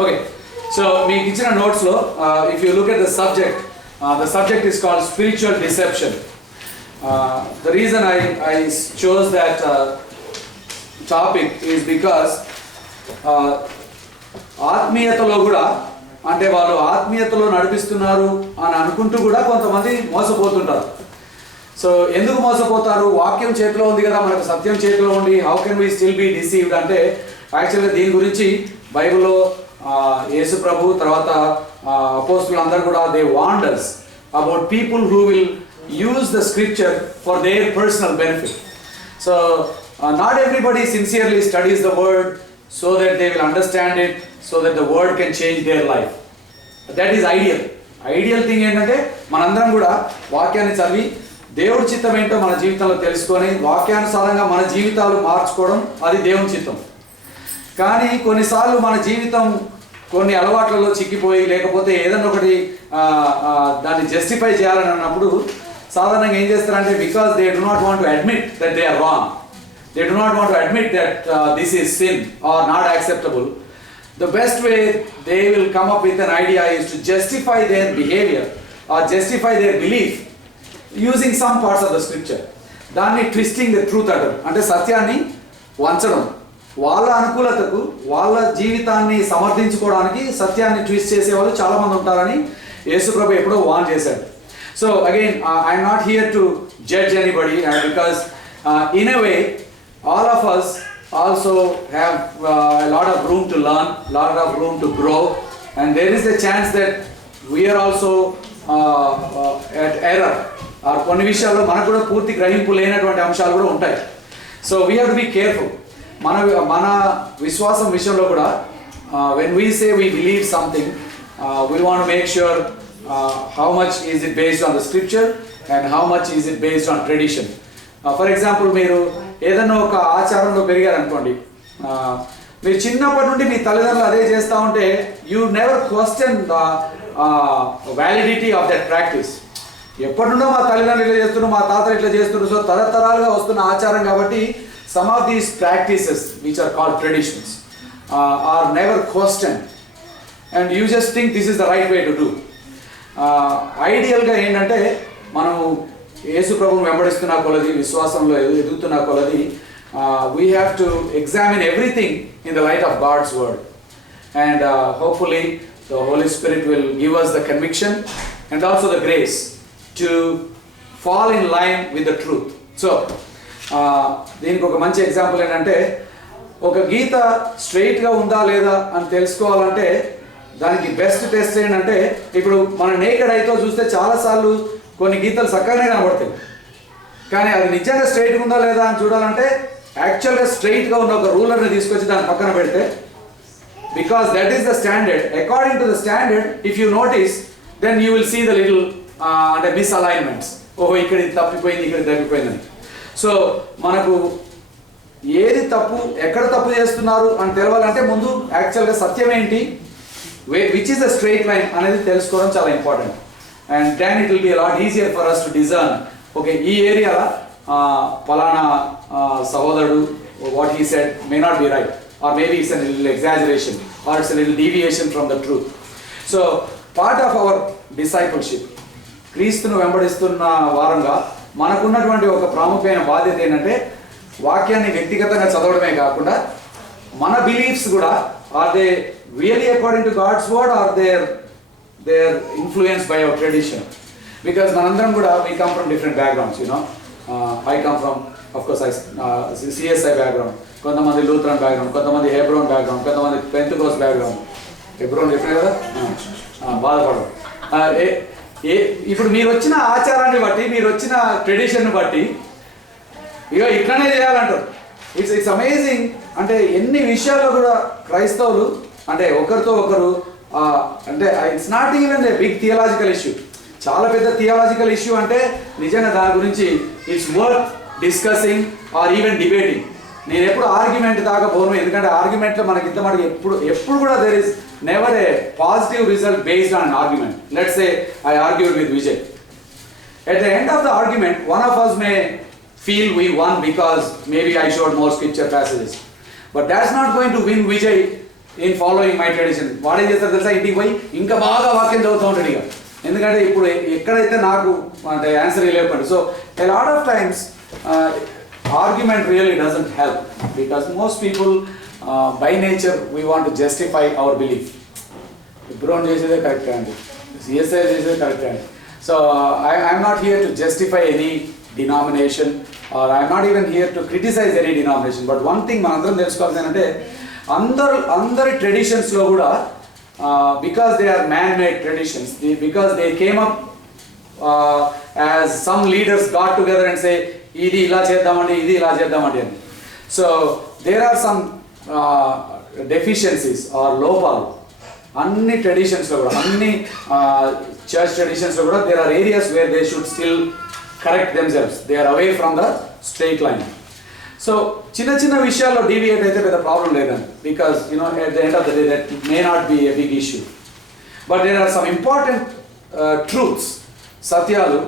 Okay, so మీకు ఇచ్చిన నోట్స్లో if you look at the subject is called spiritual deception. The reason I chose that topic is because ఆత్మీయతలో కూడా అంటే వాళ్ళు ఆత్మీయతలో నడిపిస్తున్నారు అని అనుకుంటూ కూడా కొంతమంది మోసపోతుంటారు. సో ఎందుకు మోసపోతారు? వాక్యం చేతిలో ఉంది కదా, మనకు సత్యం చేతిలో ఉండి how can we still be deceived అంటే యాక్చువల్గా దీని గురించి బైబిల్లో యేసు ప్రభు తర్వాత అపోస్తులు అందరూ కూడా they warned us about people who will use the scripture for their personal benefit. So not everybody sincerely studies the word so that they will understand it, so that the word can change their life. That is ideal thing ఏంటంటే మనందరం కూడా వాక్యాన్ని చదివి దేవుడి చిత్తం ఏంటో మన జీవితంలో తెలుసుకొని వాక్యానుసారంగా మన జీవితాలు మార్చుకోవడం అది దేవుని చిత్తం. కానీ కొన్నిసార్లు మన జీవితం కొన్ని అలవాట్లలో చిక్కిపోయి లేకపోతే ఏదన్నా ఒకటి దాన్ని జస్టిఫై చేయాలని అన్నప్పుడు సాధారణంగా ఏం చేస్తారంటే because they do not want to admit that they are wrong, they do not want to admit that this is sin or not acceptable, the best way they will come up with an idea is to justify their behavior or justify their belief using some parts of the scripture. దాన్ని twisting the truth అంటారు. అంటే సత్యాన్ని వంచడం, వాళ్ళ అనుకూలతకు వాళ్ళ జీవితాన్ని సమర్థించుకోవడానికి సత్యాన్ని twist చేసేవాళ్ళు చాలామంది ఉంటారని యేసుప్రభు ఎప్పుడో వార్న్ చేశాడు. So again I'm not here to judge anybody because in a way all of us also have a lot of room to learn, lot of room to grow, and there is a chance that we are also at error. కొన్ని విషయాల్లో మనకు కూడా పూర్తి గ్రహింపు లేనటువంటి అంశాలు కూడా ఉంటాయి. So we have to be careful. మన విశ్వాసం విషయంలో కూడా when we say we believe something, we want to make sure how much is it based on the scripture and how much is it based on tradition. For example మీరు ఏదన్నా ఒక ఆచారంలో పెరిగారనుకోండి, మీరు చిన్నప్పటి నుండి మీ తల్లిదండ్రులు అదే చేస్తూ ఉంటే you never question the validity of that practice. ఎప్పటి నుండో మా తల్లిదండ్రులు ఇట్లా చేస్తున్నారు, మా తాతలు ఇట్లా చేస్తున్నారు, సో తరతరాలుగా వస్తున్న ఆచారం కాబట్టి some of these practices which are called traditions are never question and you just think this is the right way to do. ఐడియల్గా ఏంటంటే మనం యేసు ప్రభువును వెంబడిస్తున్న కొలది, విశ్వాసంలో ఎదుగుతున్న కొలది, we have to examine everything in the light of God's word and hopefully the holy spirit will give us the conviction and also the grace to fall in line with the truth. So దీనికి ఒక మంచి example ఏంటంటే ఒక గీత స్ట్రైట్గా ఉందా లేదా అని తెలుసుకోవాలంటే దానికి బెస్ట్ టెస్ట్ ఏంటంటే ఇప్పుడు మన నేకెడ్ ఐతో చూస్తే చాలాసార్లు కొన్ని గీతలు చక్కగానే కనబడతాయి, కానీ అది నిజంగా స్ట్రైట్గా ఉందా లేదా అని చూడాలంటే యాక్చువల్గా స్ట్రైట్గా ఉన్న ఒక రూలర్ని తీసుకొచ్చి దాని పక్కన పెడితే because that is the standard, according to the standard if you notice then you will see the little అంటే మిస్అలైన్మెంట్స్. ఓహో ఇక్కడ ఇది తప్పిపోయింది, ఇక్కడ తప్పిపోయిందని. సో మనకు ఏది తప్పు, ఎక్కడ తప్పు చేస్తున్నారు అని తెలవాలంటే ముందు యాక్చువల్గా సత్యం ఏంటి, which is the straight line అనేది తెలుసుకోవడం చాలా important. And then it will be a lot easier for us to discern, okay, ఈ ఏరియా పలానా సహోదరుడు what he said may not be right, or maybe it's a little exaggeration or it's a little deviation from the truth. So part of our discipleship, క్రీస్తును వెంబడిస్తున్న వారంగా మనకున్నటువంటి ఒక ప్రాముఖ్యమైన బాధ్యత ఏంటంటే వాక్యాన్ని వ్యక్తిగతంగా చదవడమే కాకుండా మన బిలీఫ్స్ కూడా are they really according to God's word or they are influenced by our tradition, because manandram kuda we come from different backgrounds, you know. I come from, of course, CSI background, kontamandi Lutheran background, kontamandi Hebron background, kontamandi Pentecost background. Hebron చెప్పినా కదా బాధపడదు. ఇప్పుడు మీరు వచ్చిన ఆచారాన్ని బట్టి, మీరు వచ్చిన ట్రెడిషన్ని బట్టి ఇక ఇట్లానే చేయాలంటారు. It's amazing. అంటే ఎన్ని విషయాల్లో కూడా క్రైస్తవులు అంటే ఒకరితో ఒకరు అంటే it's not even a big theological issue, చాలా పెద్ద థియలాజికల్ ఇష్యూ అంటే నిజంగా దాని గురించి it's worth discussing or even debating. నేను ఎప్పుడు ఆర్గ్యుమెంట్ దాకా పోను, ఎందుకంటే ఆర్గ్యుమెంట్లో మనకి ఇంత మనకి ఎప్పుడు కూడా there is never A positive result based on argument. Let's say I argued with Vijay. At the end of the argument one of us may feel we won because maybe I showed more scripture passages, but that's not going to win Vijay in following my tradition. వాడు ఏం చేస్తారు తెలుసా, ఇంటికి పోయి ఇంకా బాగా వాక్యం చదువుతూ ఉంటాడు ఇక. ఎందుకంటే ఇప్పుడు ఎక్కడైతే నాకు అంటే ఆన్సర్ లేకపోండి. So a lot of times argument really doesn't help, because most people by nature we want to justify our belief. Ibron chesede correct andi, CSI chesede correct andi. So I'm not here to justify any denomination, or I'm not even here to criticize any denomination. But one thing manandram telusukovalsi ante అందరి traditions లో కూడా because they are man made traditions, because they came up as some leaders got together and say ఇది ఇలా చేద్దామండి, ఇది ఇలా చేద్దామండి అని. So there are some deficiencies or లోపాలు అన్ని ట్రెడిషన్స్లో కూడా, అన్ని చర్చ్ ట్రెడిషన్స్లో కూడా there are areas where they should still correct themselves, they are away from the straight line. So చిన్న చిన్న విషయాల్లో డీవియేట్ అయితే పెద్ద ప్రాబ్లం లేదండి, because at the end of the day that may not be a big issue. But there are some important truths, సత్యాలు,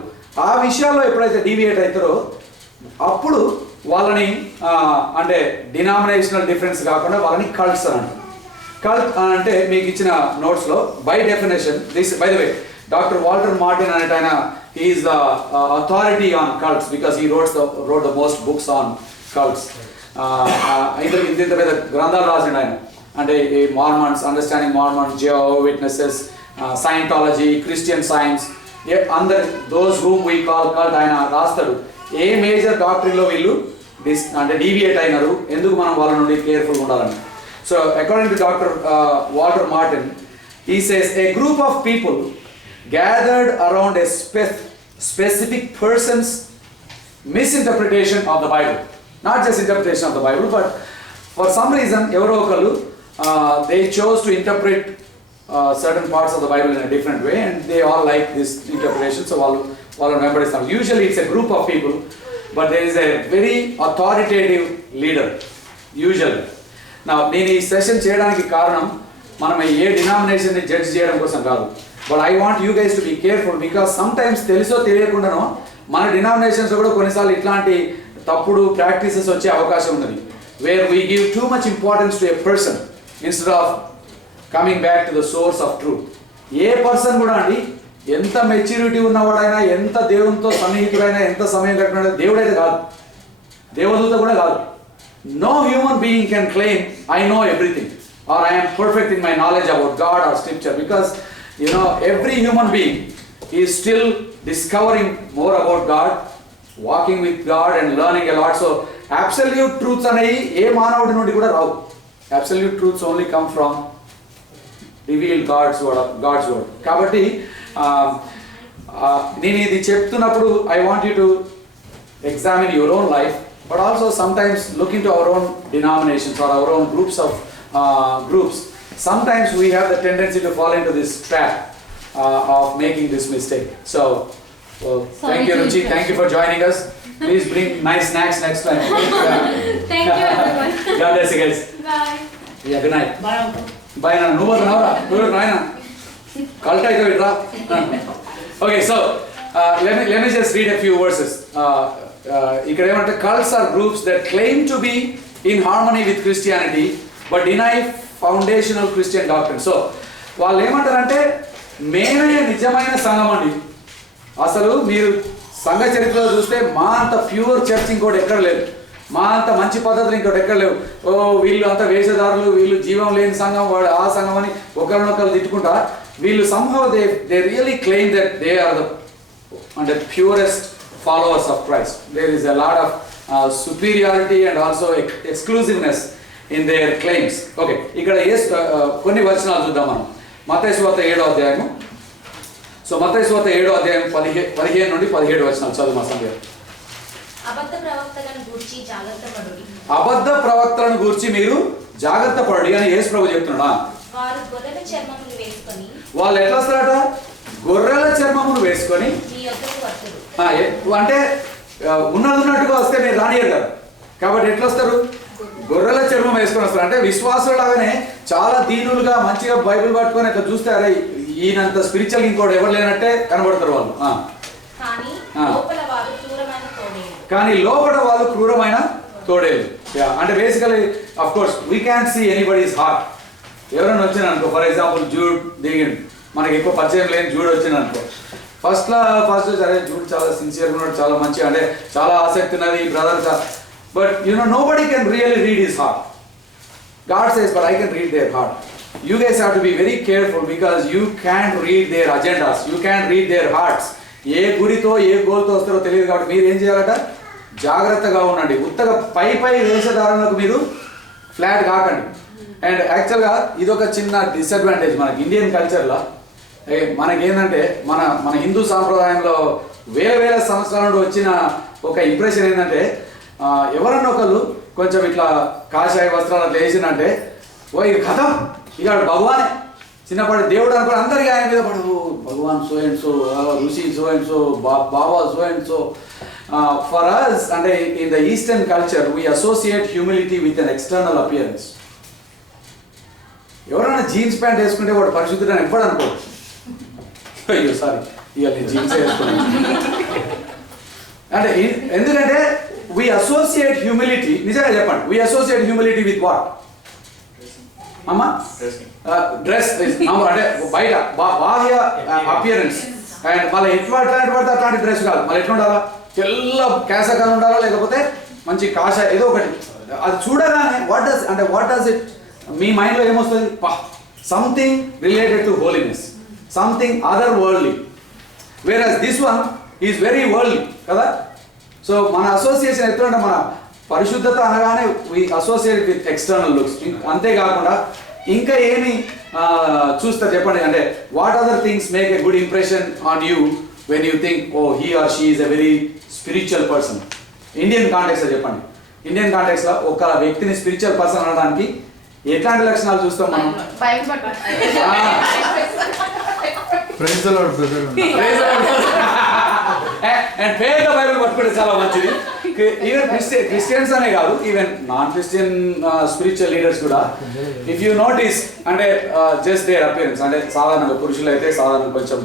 ఆ విషయాల్లో ఎప్పుడైతే డీవియేట్ అవుతారో అప్పుడు వాళ్ళని అంటే డినామినేషనల్ డిఫరెన్స్ కాకుండా వాళ్ళని కల్ట్స్ అని అంటారు. కల్ట్ అని అంటే మీకు ఇచ్చిన నోట్స్లో by definition this, by the way, doctor Walter Martin అనేట ఆయన, he is the authority on cults because he wrote the most books on cults. ఇంత పెద్ద గ్రంథాలు రాసిండు ఆయన. అంటే ఈ Mormons, understanding Mormons, Jehovah witnesses, scientology, Christian science, అందరు those whom we call cult ఆయన రాస్తాడు. ఏ మేజర్ డాక్టరీలో వీళ్ళు అంటే డీవియేట్ అయినారు, ఎందుకు మనం వాళ్ళ నుండి కేర్ఫుల్గా ఉండాలని. So according to doctor Walter Martin, he says a group of people gathered around a specific person's misinterpretation of the Bible, not just interpretation of the Bible, but for some reason ఎవరో ఒకళ్ళు they chose to interpret certain parts of the Bible in a different way, and they all like this interpretation, so వాళ్ళని వెంబడిస్తాం. Usually it's a group of people, but there is a very authoritative leader usually. Now నేను ఈ session చేయడానికి కారణం మనం ఏ డినామినేషన్ని judge చేయడం కోసం కాదు, but I want you guys to be careful, because some times తెలుసో తెలియకుండానో మన డినామినేషన్స్లో కూడా కొన్నిసార్లు ఇట్లాంటి తప్పుడు ప్రాక్టీసెస్ వచ్చే అవకాశం ఉన్నది, where we give too much importance to a person instead of coming back to the source of truth. A person కూడా అండి, ఎంత మెచ్యూరిటీ ఉన్నవాడైనా, ఎంత దేవునితో సన్నిహితుడైనా, ఎంత సమయం గడిపినా దేవుడైతే కాదు, దేవదూత కూడా కాదు. No human being can claim I know everything or I am perfect in my knowledge about God or scripture, because every human being is still discovering more about God, walking with God and learning a lot. So absolute truths అనేవి ఏ మానవుడి నుండి కూడా రావు. Absolute truths only come from revealed God's word. కాబట్టి నేను ఇది చెప్తున్నప్పుడు I want you to examine your own life, but also sometimes look into our own denominations or our own groups. Sometimes we have the tendency to fall into this trap of making this mistake. So thank you, Ruchi, thank you for joining us. Please bring nice snacks next time. Thank you everyone. God bless you guys. Bye. Yeah, good night. Bye uncle. Bye na. No more naura. No naina. Kalta ito itra. Okay, so let me just read a few verses. Ikkada emante cults are groups that claim to be in harmony with Christianity but deny foundational Christian doctrine. So వాళ్ళు ఏమంటారంటే మేమే నిజమైన సంఘం అండి. అసలు మీరు సంఘ చరిత్రలో చూస్తే మా అంత ప్యూర్ చర్చ్ ఇంకోటి ఎక్కడ లేదు, మా అంత మంచి పద్ధతులు ఇంకోటి ఎక్కడ లేవు. ఓ వీళ్ళు అంత వేషధారులు, వీళ్ళు జీవం లేని సంఘం, వాడు ఆ సంఘం అని ఒకరినొకరు తిట్టుకుంటా, వీళ్ళు somehow they really claim that they are the purest followers of Christ. There is a lot of superiority and also exclusiveness in their claims. Okay, ఇక్కడ కొన్ని వచనాలు చూద్దాం మనం. మత్తయి సువార్త 7వ అధ్యాయము. సో మత్తయి సువార్త 7వ అధ్యాయం 15 నుండి 17 వచనాలు చదువు మా సంధ్య. అబద్ధ ప్రవక్తలను గూర్చి జాగ్రత్త పడుడి. అబద్ధ ప్రవక్తలను గూర్చి మీరు జాగ్రత్త పడుడి అని యేసు ప్రభు చెప్తున్నాడా? వారు గొర్రెల చర్మమును వేసుకొని, వాళ్ళు ఎట్లా వస్తారట? గొర్రెల చర్మమును వేసుకొని మీ యొద్దకు వస్తారు. అంటే ఉన్నట్టుగా వస్తే మీరు రానియరు కదా, కాబట్టి ఎట్లా వస్తారు? గొర్రెల చర్మం వేసుకొని వస్తారు. అంటే విశ్వాసులు లాగానే చాలా దీనులుగా మంచిగా బైబిల్ పట్టుకొని అట్లా చూస్తే అరే ఈయనంత స్పిరిచువల్ ఇంకోటి ఎవరు లేనట్టే కనబడతారు వాళ్ళు. కానీ లోపల వాళ్ళు క్రూరమైన తోడేలు. అంటే basically of course we can see anybody's heart, ఎవరైనా వచ్చిన అనుకో, ఫర్ ఎగ్జాంపుల్ జూడ్ దిగిండు, మనకి ఎక్కువ పరిచయం లేని జూడ్ వచ్చింది అనుకో, ఫస్ట్ సరే జూడ్ చాలా సిన్సియర్గా ఉన్నాడు, చాలా మంచి, అంటే చాలా ఆసక్తి ఉన్నది ఈ brother, but nobody can really read his heart. God says but I can read their heart. You guys have to be very careful because you can't read their agendas, you can't read their hearts. ఏ గురితో ఏ గోల్తో వస్తారో తెలియదు కాబట్టి మీరు ఏం చేయాలట, జాగ్రత్తగా ఉండండి. ఉత్తగా పై వేషధారణలకు మీరు ఫ్లాట్ కాకండి. అండ్ యాక్చువల్గా ఇది ఒక చిన్న డిసడ్వాంటేజ్ మనకి ఇండియన్ కల్చర్లో. మనకేంటంటే మన హిందూ సాంప్రదాయంలో వేల సంవత్సరాల నుండి వచ్చిన ఒక ఇంప్రెషన్ ఏంటంటే, ఎవరన్నా ఒకళ్ళు కొంచెం ఇట్లా కాషాయ వస్త్రాలు వేసిందంటే ఓ ఇది కథం, ఇక భగవానే, చిన్నప్పటి దేవుడు అనుకో అందరికీ ఆయన మీద పడదు, Bhagwan so and so, rishi so and so, Baba so and so. For us అంటే in the eastern culture we associate humility with an external appearance. ఎవరైనా జీన్స్ ప్యాంట్ వేసుకుంటే వాడు పరిశుద్ధుడు అని ఎప్పుడు అనుకో, అయ్యో సారీ ఇక నేను జీన్స్ వేసుకున్నాను అంటే. ఎందుకంటే వీ అసోసియేట్ హ్యూమిలిటీ, నిజంగా చెప్పండి, we associate humility with what అమ్మా? డ్రెస్ అంటే బయట బాహ్య అపియరెన్స్. అండ్ మళ్ళీ ఎట్లాంటి పడితే అట్లాంటి డ్రెస్ కాదు, మళ్ళీ ఎట్లా ఉండాలా, తెల్ల కేసకాలు ఉండాలా, లేకపోతే మంచి కాష ఏదో ఒకటి. అది చూడగానే వాట్ డస్ ఇట్ మీ మైండ్లో ఏమొస్తుంది, something related to holiness, something other worldly. Versus this one is very worldly కదా. సో మన అసోసియేషన్ ఎట్లంటే, మన పరిశుద్ధత అనగానే we associate with external looks. అంతేకాకుండా ఇంకా ఏమి చూస్తారు చెప్పండి, అంటే what other things make a good impression on you when you think oh he or she is a very spiritual person. Indian కాంటెక్స్లో చెప్పండి, ఇండియన్ కాంటెక్స్లో ఒక వ్యక్తిని స్పిరిచువల్ పర్సన్ అనడానికి ఎట్లాంటి లక్షణాలు చూస్తాం మనం? అండ్ పేద బైబిల్ పట్టుకుంటే చాలా మంచిది. ఈవెన్ క్రిస్టియన్స్ అనే కాదు, even non Christian spiritual leaders కూడా ఇఫ్ యూ నోటీస్ అంటే జస్ట్ దేర్ అపియరెన్స్, అంటే సాధారణంగా పురుషులు అయితే సాధారణంగా కొంచెం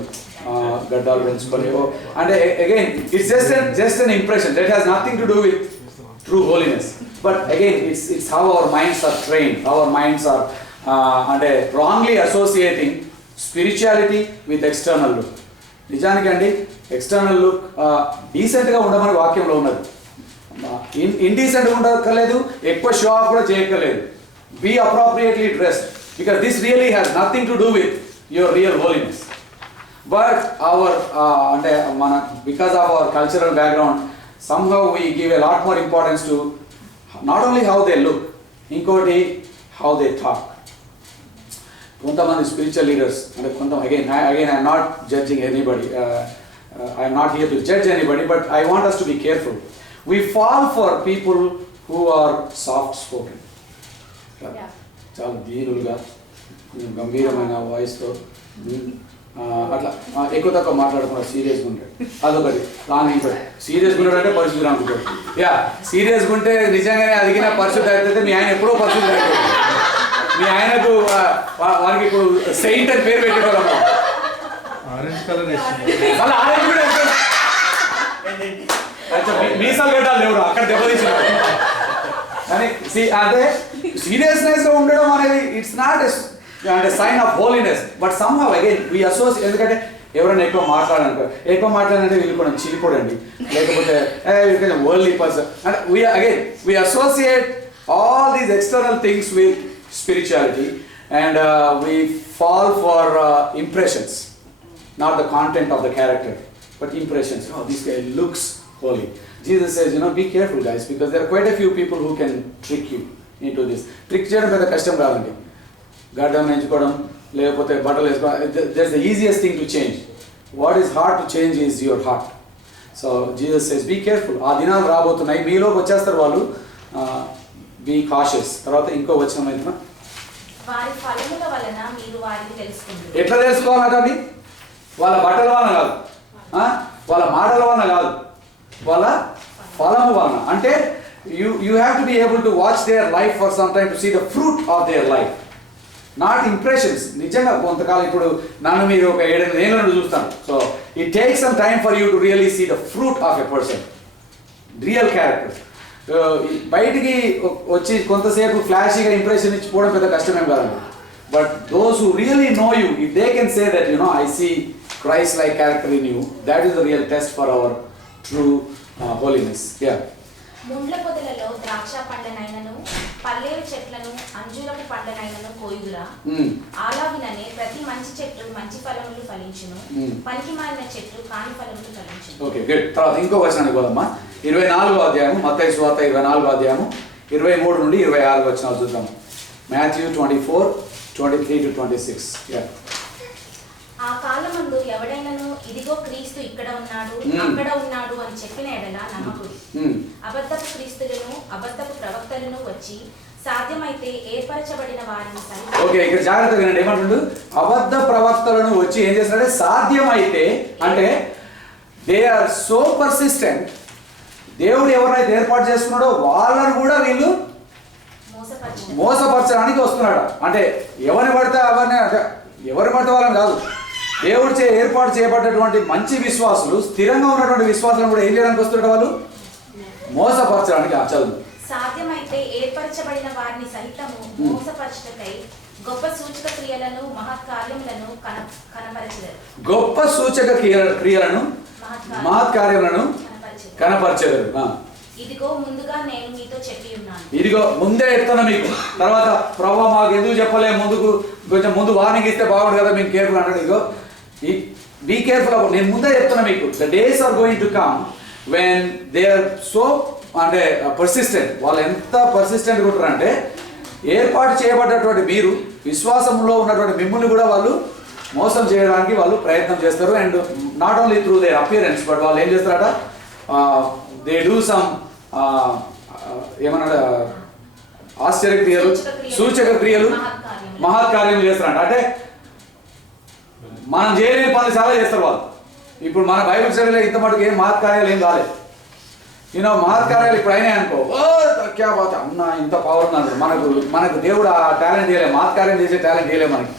గడ్డాలు పెంచుకొని, అంటే again it's just an impression that has nothing to do with true holiness. But again it's how our minds are trained, our minds are అంటే wrongly associating spirituality with external look. నిజానికి అండి ఎక్స్టర్నల్ లుక్ డీసెంట్గా ఉండమని వాక్యంలో ఉన్నది. ఇండీసెంట్గా ఉండక్కర్లేదు, ఎక్కువ show off కూడా చేయక్కర్లేదు. Be appropriately dressed because this really has nothing to do with your real holiness. But our అంటే మన because of our cultural background somehow we give a lot more importance to not only how they look, ఇంకోటి how they talk. కొంతమంది spiritual leaders అంటే again I'm not judging anybody, I'm not here to judge anybody, but I want us to be careful. We fall for people who are soft spoken, చాలా దీనులుగా కొంచెం గంభీరమైన వాయిస్తో అట్లా ఎక్కువ తక్కువ మాట్లాడకుండా సీరియస్గా ఉంటాడు. అదొకటి రాంగ్. ఇంకోటి సీరియస్గా ఉన్నాడు అంటే పరిశుద్ధి అనుకుంటాడు. యా సీరియస్గా ఉంటే నిజంగానే అదిగిన పరిశుద్ధి అయితే మీ ఆయన ఎప్పుడో పరిశుద్ధి అయిపోతుంది. మీ ఆయనకు వారికి ఇప్పుడు సెయింట్ అని పేరు పెట్టేవాళ్ళం. ఆరెంజ్ కలర్ మళ్ళీ ఆరెంజ్ కూడా మీసాలు పెట్టాలి లేవు అక్కడ దెబ్బతీసినాడు. కానీ అంటే సీరియస్నెస్గా ఉండడం అనేది ఇట్స్ నాట్ అంటే sign of holiness. But somehow again we associate, ఎందుకంటే ఎవరైనా ఎక్కువ మాట్లాడాలంటే వీళ్ళు కొంచెం చిలిపోడండి, లేకపోతే కొంచెం వరల్డ్లీ పర్సన్ అంటే we associate all these external things with spirituality and we fall for impressions, not the content of the character but impressions. Oh, this guy looks holy. Jesus says, be careful guys, because there are quite a few people who can trick you into this. Trick చేయడం పెద్ద కష్టం కాదండి. గడ్డం ఎంచుకోవడం లేకపోతే బట్టలు వేసుకోవడం, that's the easiest thing to change. What is hard to change is your heart. So Jesus says be careful. ఆ దినాలు రాబోతున్నాయి, మీలోకి వచ్చేస్తారు వాళ్ళు. Be cautious. తర్వాత ఇంకో వచనం అయితే వారి ఫలముల వలన మీరు వారిని తెలుసుకుంటారు. ఎట్లా తెలుసుకోవాలంటే వాళ్ళ బట్టల వలన కాదు, వాళ్ళ మాటల వలన కాదు, వాళ్ళ ఫలము వలన. అంటే you have to be able to watch their life for some time to see the fruit of their life, not impressions. నిజంగా కొంతకాలం ఇప్పుడు నన్ను మీరు ఒక 7-8 ఏళ్ళ నుండి చూస్తాను. So it takes some time for you to really see the fruit of a person, real character. బయటికి వచ్చి కొంతసేపు ఫ్లాషీగా ఇంప్రెషన్ ఇచ్చిపోవడం పెద్ద కష్టమేం కాదండి. But those who really know you, if they can say that, I see Christ-like character in you, that is the real test for our true holiness. Yeah. ముండ్ల పొదలలో ద్రాక్ష పండ్లనైనను పల్లేరు చెట్లను అంజూరపు పండ్లనైనను కోయుదురా. అలాగుననే ప్రతి మంచి చెట్టు మంచి ఫలములు ఫలించును, పనికి మారిన చెట్టు కాని ఫలములు ఫలించును. Okay, good. తర్వాత ఇంకో వచనానికి పోదమ్మా. 24వ అధ్యాయము, మత్తయి సువార్త 24వ అధ్యాయము 23 నుండి 26 వచనాలు చూద్దాం. Matthew 24:23-26. Yeah. ఆ కాలమందు ఎవడైనను ఇదిగో క్రీస్తు ఇక్కడ ఉన్నాడు అక్కడ ఉన్నాడు అని చెప్పిన ఎడల నమ్మకుడి. అబద్ధపు క్రీస్తులను అబద్ధపు ప్రవక్తలను వచ్చి సాధ్యమైతే ఏర్పరచబడిన వారిని సహితం. ఓకే, ఇక్కడ జాగ్రత్తగా వినండి. ఏమంటుండు? అబద్ధ ప్రవక్తలను వచ్చి ఏం చేస్తారంటే సాధ్యమైతే, అంటే దే ఆర్ సో పర్సిస్టెంట్. దేవుడు ఎవరైతే ఏర్పాటు చేసుకున్నాడో వాళ్ళను కూడా వీళ్ళు మోసపరచడానికి వస్తున్నాడు. అంటే ఎవరిని పడితే వాళ్ళని కాదు, దేవుడిచే ఏర్పాటు చేయబడ్డటువంటి మంచి విశ్వాసులు, స్థిరంగా ఉన్నటువంటి విశ్వాసులను కూడా ఏం చేయడానికి వస్తుంటారు? వాళ్ళు మోసపరచడానికి. చదువు. సాధ్యమైతే ఏర్పరచబడిన వారిని సహితము మోసపరచుటకై గొప్ప సూచక క్రియలను మహత్కార్యములను కనపరచెదరు. గొప్ప సూచక క్రియలను మహత్కార్యములను కనపరచెదరు. ఇదిగో ముందుగా నేను మీతో చెప్పి ఉన్నాను. ఇదిగో ముందే చెప్తాను మీకు. తర్వాత ప్రభువా మాకు ఎందుకు చెప్పలే, కొంచెం ముందు వార్నింగ్ ఇస్తే బాగుండు కదా, మేము కేర్ఫుల్ అన్నాడు. ఇదిగో బీ కేర్ఫుల్ అబౌట్, నేను ముందే చెప్తున్నా మీకు. The days are going to come when they are so అంటే పర్సిస్టెంట్. వాళ్ళు ఎంత పర్సిస్టెంట్గా ఉంటారంటే ఏర్పాటు చేయబడ్డటువంటి మీరు, విశ్వాసంలో ఉన్నటువంటి మిమ్మల్ని కూడా వాళ్ళు మోసం చేయడానికి వాళ్ళు ప్రయత్నం చేస్తారు. And not only through there appearance, but వాళ్ళు ఏం చేస్తారట, దే డూ సమ్ ఏమన్నా ఆశ్చర్య క్రియలు, సూచక క్రియలు, మహత్కార్యం చేస్తారంట. అంటే మనం చేయలేని పనులు చాలా చేస్తారు వాళ్ళు. ఇప్పుడు మన బైబిల్ స్టడీలో ఇంత మటుకు ఏం మహత్కార్యాలు ఏం కాలేదు. మహత్కార్యాలు ఇప్పుడు అయినాయి అనుకో, క్యా బాత్ అన్న, ఇంత పవర్ ఉందన్నారు. మనకు దేవుడు ఆ టాలెంట్ చేయలేదు, మహత్కార్యం చేసే టాలెంట్ చేయలేదు మనకి.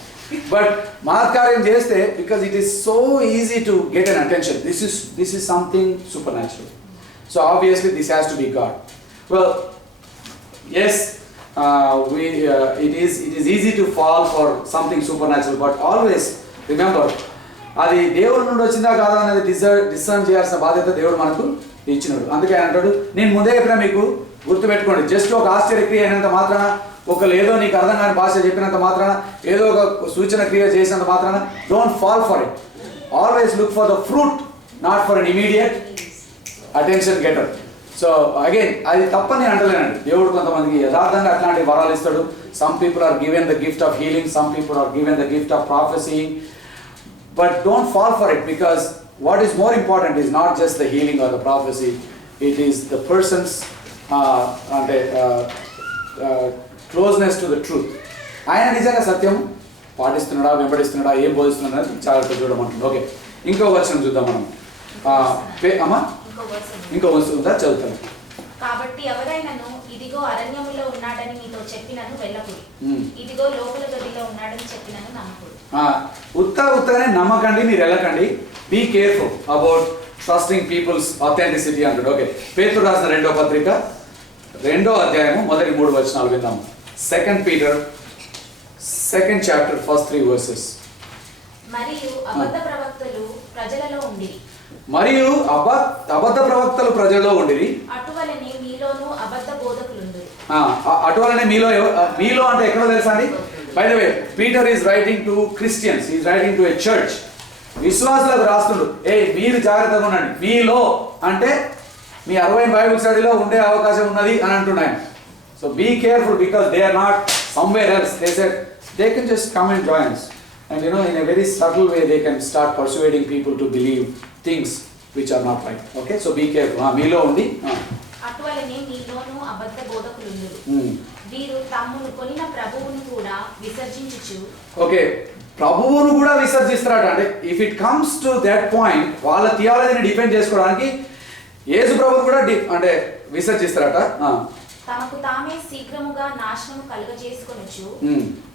బట్ మహత్కార్యం చేస్తే, because it is so easy to get an attention, this is something super natural. So obviously this has to be God. Well, yes, it is easy to fall for something supernatural, but always remember, అది దేవుడి నుండి వచ్చిందా కాదా అనేది discern చేయాల్సిన బాధ్యత దేవుడు మనకు ఇచ్చినాడు. అందుకే ఆయన అంటాడు, నేను ముందే చెప్పినా మీకు, గుర్తుపెట్టుకోండి. జస్ట్ ఒక ఆశ్చర్యక్రియ అయినంత మాత్రాన, ఏదో నీకు అర్థం కాని భాష చెప్పినంత మాత్రాన, ఏదో ఒక సూచన క్రియ చేసినంత మాత్రాన, don't fall for it. Always look for the fruit, not for an immediate attention getter. So again అది తప్పని అంటలేనండి. దేవుడు కొంతమందికి యథార్థంగా అట్లాంటి వరాలు ఇస్తాడు. Some people are given the gift of healing, some people are given the gift of prophesying, but don't fall for it, because what is more important is not just the healing or the prophecy, it is the person's అంటే closeness to the truth. ఆయన నిజంగా సత్యం పాటిస్తున్నాడా, వెంబడిస్తున్నాడా, ఏం బోధిస్తున్నాడా జాగ్రత్త చూడమంటుంది. Okay, ఇంకో వచనం చూద్దాం మనం. అమ్మా ఇంకో వస్తుందా, చదువుతాను. కాబట్టి ఎవరైనాను ఇదిగో అరణ్యములో ఉన్నాడని మీతో చెప్పినను వెళ్ళకుడి, ఇదిగో లోపల గదిలో ఉన్నాడని చెప్పినను నమ్మకుడి. ఉత్తగానే నమ్మకండి, మీరు వెళ్ళకండి. Be careful about trusting people's authenticity అంటాడు. ఓకే, పేతురు రాసిన 2వ పత్రిక 2వ అధ్యాయము మొదటి 3 వచనాలు విందాము. 2 Peter 2nd chapter first 3 verses. మరియు అబద్ధ ప్రవక్తలు ప్రజలలో ఉండిరి. మరియు అబద్ధ ప్రవక్తలు ప్రజల్లో ఉండిరి. అటువలనే మీలోను అబద్ధ బోధకులుండురి. అటువలనే మీలో అంటే ఎక్కడో తెలుసా అండి? By the way, Peter is writing to Christians, is writing to a church. విశ్వాసులకు రాస్తుండు, మీరు జాగ్రత్తగా ఉండండి. మీలో అంటే మీ 60 బైబిల్ స్టడీలో ఉండే అవకాశం ఉన్నది అని అంటున్నాయి. So be careful, because they are not somewhere else. They said they can just come and join us. And in a very subtle way they can start persuading people to believe things which are not right. Okay, so be careful. మీలో ఉండి అటువలనే మీలోను అబద్ధ బోధకులుండురు. వీరు తమ్మును కొనిన ప్రభువును కూడా విసర్జించుచు. Okay, ప్రభువును కూడా విసర్జిస్తారట. అంటే if it comes to that point, వాళ్ళ థియాలజీని డిఫెండ్ చేసుకోవడానికి యేసు ప్రభువును కూడా అంటే విసర్జిస్తారట. తమకు తామే శీఘ్రముగా నాశనము కలుగజేసుకొనుచు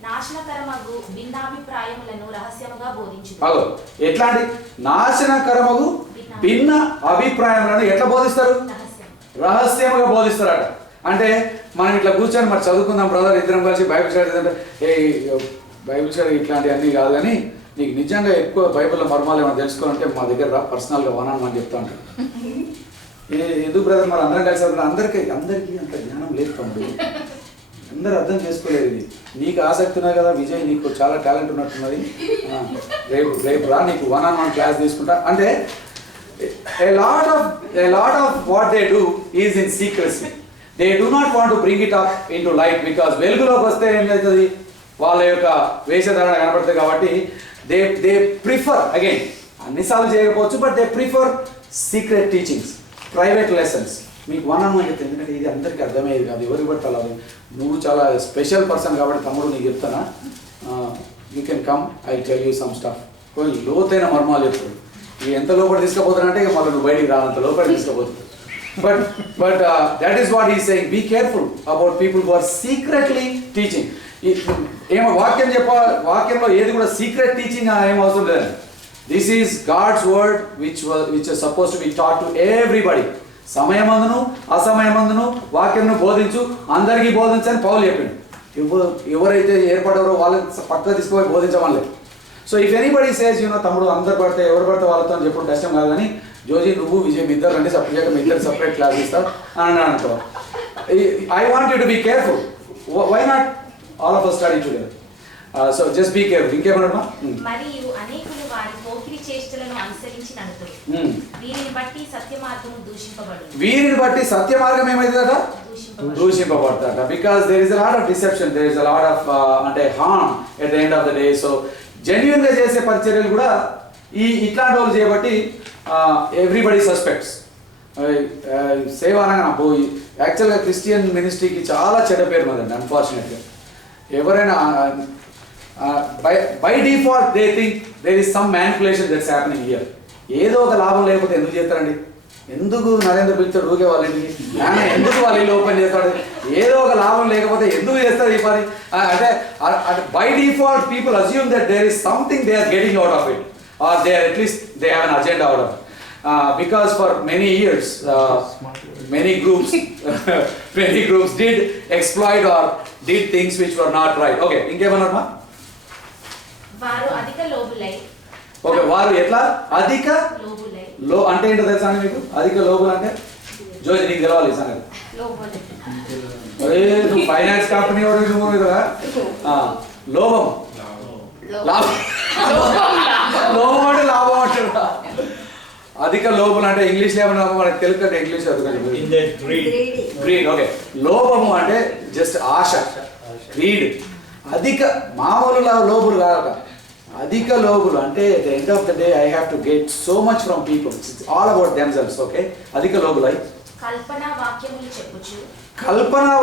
నాశనకరమగు భిన్నాభిప్రాయములను రహస్యముగా బోధించుతారు. ఎట్లాంటి నాశనకరమగు భిన్న అభిప్రాయములను ఎట్లా బోధిస్తారు? రహస్యముగా బోధిస్తారట. అంటే మనం ఇట్లా కూర్చొని మరి చదువుకుందాం బ్రదర్, ఇద్దరం కలిసి బైబిల్ స్టడీ బైబిల్ స్టడీ ఇట్లాంటివన్నీ కాదు, కానీ నీకు నిజంగా ఎక్కువ బైబిల్లో మర్మాలు ఏమైనా తెలుసుకోవాలంటే మా దగ్గర రా, పర్సనల్గా వనాను అని చెప్తా ఉంటాను. ఎందుకు బ్రదర్ మరి అందరం కలిసి అందరికీ అంత జ్ఞానం లేదు తమ్ముడు, అందరూ అర్థం చేసుకోలేదు. ఇది నీకు ఆసక్తి ఉన్నది కదా విజయ్, నీకు చాలా టాలెంట్ ఉన్నట్టున్నది, రేపు రా నీకు 1-on-1 క్లాస్ తీసుకుంటా అంటే. a lot of what they do is in secrecy. They do not want to bring it up into light because వెలుగులోకి వస్తే ఏమవుతుంది, వాళ్ళ యొక్క వేషధారణ కనబడుతుంది. కాబట్టి దే ప్రిఫర్, అగైన్ అన్నిసార్లు చేయకపోవచ్చు, but they prefer secret teachings, private lessons. మీకు 1-on-1 చెప్తే, ఎందుకంటే ఇది అందరికీ అర్థమయ్యేది కాదు, ఎవరికి పట్టాలి. నువ్వు చాలా స్పెషల్ పర్సన్ కాబట్టి తమ్ముడు నీకు చెప్తానా, you can come, I tell you some stuff. కొన్ని లోతైన మర్మాలు చెప్తాడు. ఇవి ఎంత లోపల తీసుకుపోతానంటే ఇక మళ్ళీ నువ్వు బయటికి రానంత లోపల తీసుకుపోతుంది. But that is what is saying, be careful about people who are secretly teaching. ఏమో వాక్యంలో ఏది కూడా సీక్రెట్ టీచింగ్ ఏం అవసరం లేదండి. This is God's word which suppose to be taught to everybody. సమయమందును అసమయమందును వాక్యంను బోధించు, అందరికీ బోధించని పౌలు చెప్పిండు. ఎవరైతే ఏర్పడారో వాళ్ళని పక్కన తీసుకుపోయి బోధించమని. సో ఇఫ్ ఎనీబడి సేస్ తమ్ముడు అందరు పడితే ఎవరు పడితే వాళ్ళతో అని చెప్పడం కష్టం కాదు, కానీ జోజీ నువ్వు విజయ్ మీ ఇద్దరు అంటే సపరేట్గా మీ ఇద్దరు సపరేట్ క్లాస్ ఇస్తారు అని అనుకో. I want you to be careful. Why not all of us study together? So just be careful. ఇంకేమన్నా? మరియు అనేకులు వారి పోకిరి చేష్టలను అనుసరించినందుకు వీరిని బట్టి సత్య మార్గము దూషింపబడును. వీరిని బట్టి సత్య మార్గం ఏమైతుందట? దూషింపబడతాట. Because there is a lot of deception, there is a lot of అంటే harm at the end of the day. So genuine గా చేసే పరిచర్యలు కూడా ఇట్లాంటి వాళ్ళు చేయబట్టి ఎవ్రీబడి సస్పెక్ట్స్. సేవ అనగా పోయి యాక్చువల్గా క్రిస్టియన్ మినిస్ట్రీకి చాలా చెడ్డ పేరు ఉన్నదండి. అన్ఫార్చునేట్గా ఎవరైనా by default they think there is some manipulation that's happening here. ఏదో ఒక లాభం లేకపోతే ఎందుకు చేస్తారండి? ఎందుకు నరేంద్ర పిలిచాడు ఊగే వాళ్ళ ఇంటికి, ఎందుకు వాళ్ళ ఇల్లు ఓపెన్ చేస్తాడు? ఏదో ఒక లాభం లేకపోతే ఎందుకు చేస్తారు ఈ పని? అంటే by default people assume that there is something they are getting out of it, or they are at least they have an agenda out of it. Because for many years many groups did exploit or did things which were not right. Okay, ఇంకేమన్నారమ్మా? వారు అధిక లోబులై. Okay, వారు ఎట్లా అధిక లోబులై అంటే ఏంటో తెలుసా అండి మీకు? అధిక లోబులు అంటే జోజి నీకు తెలవాలి సంగతి. లోబులై నువ్వు ఫైనాన్స్ కంపెనీ వాడు కదా. లోభం లాభం లాభం అంటాడు. అధిక లోపం అంటే ఇంగ్లీష్ ఏమన్నా మనకు తెలుగు అంటే ఇంగ్లీష్ గ్రీడ్. ఓకే, లోపము అంటే జస్ట్ ఆశ, గ్రీడ్. అధిక మామూలు లోబులు కాదు, అధిక లోబులు అంటే at the end of the day I have to get so much from people, it's all about themselves. Okay, అధిక లోబులు అయి కల్పన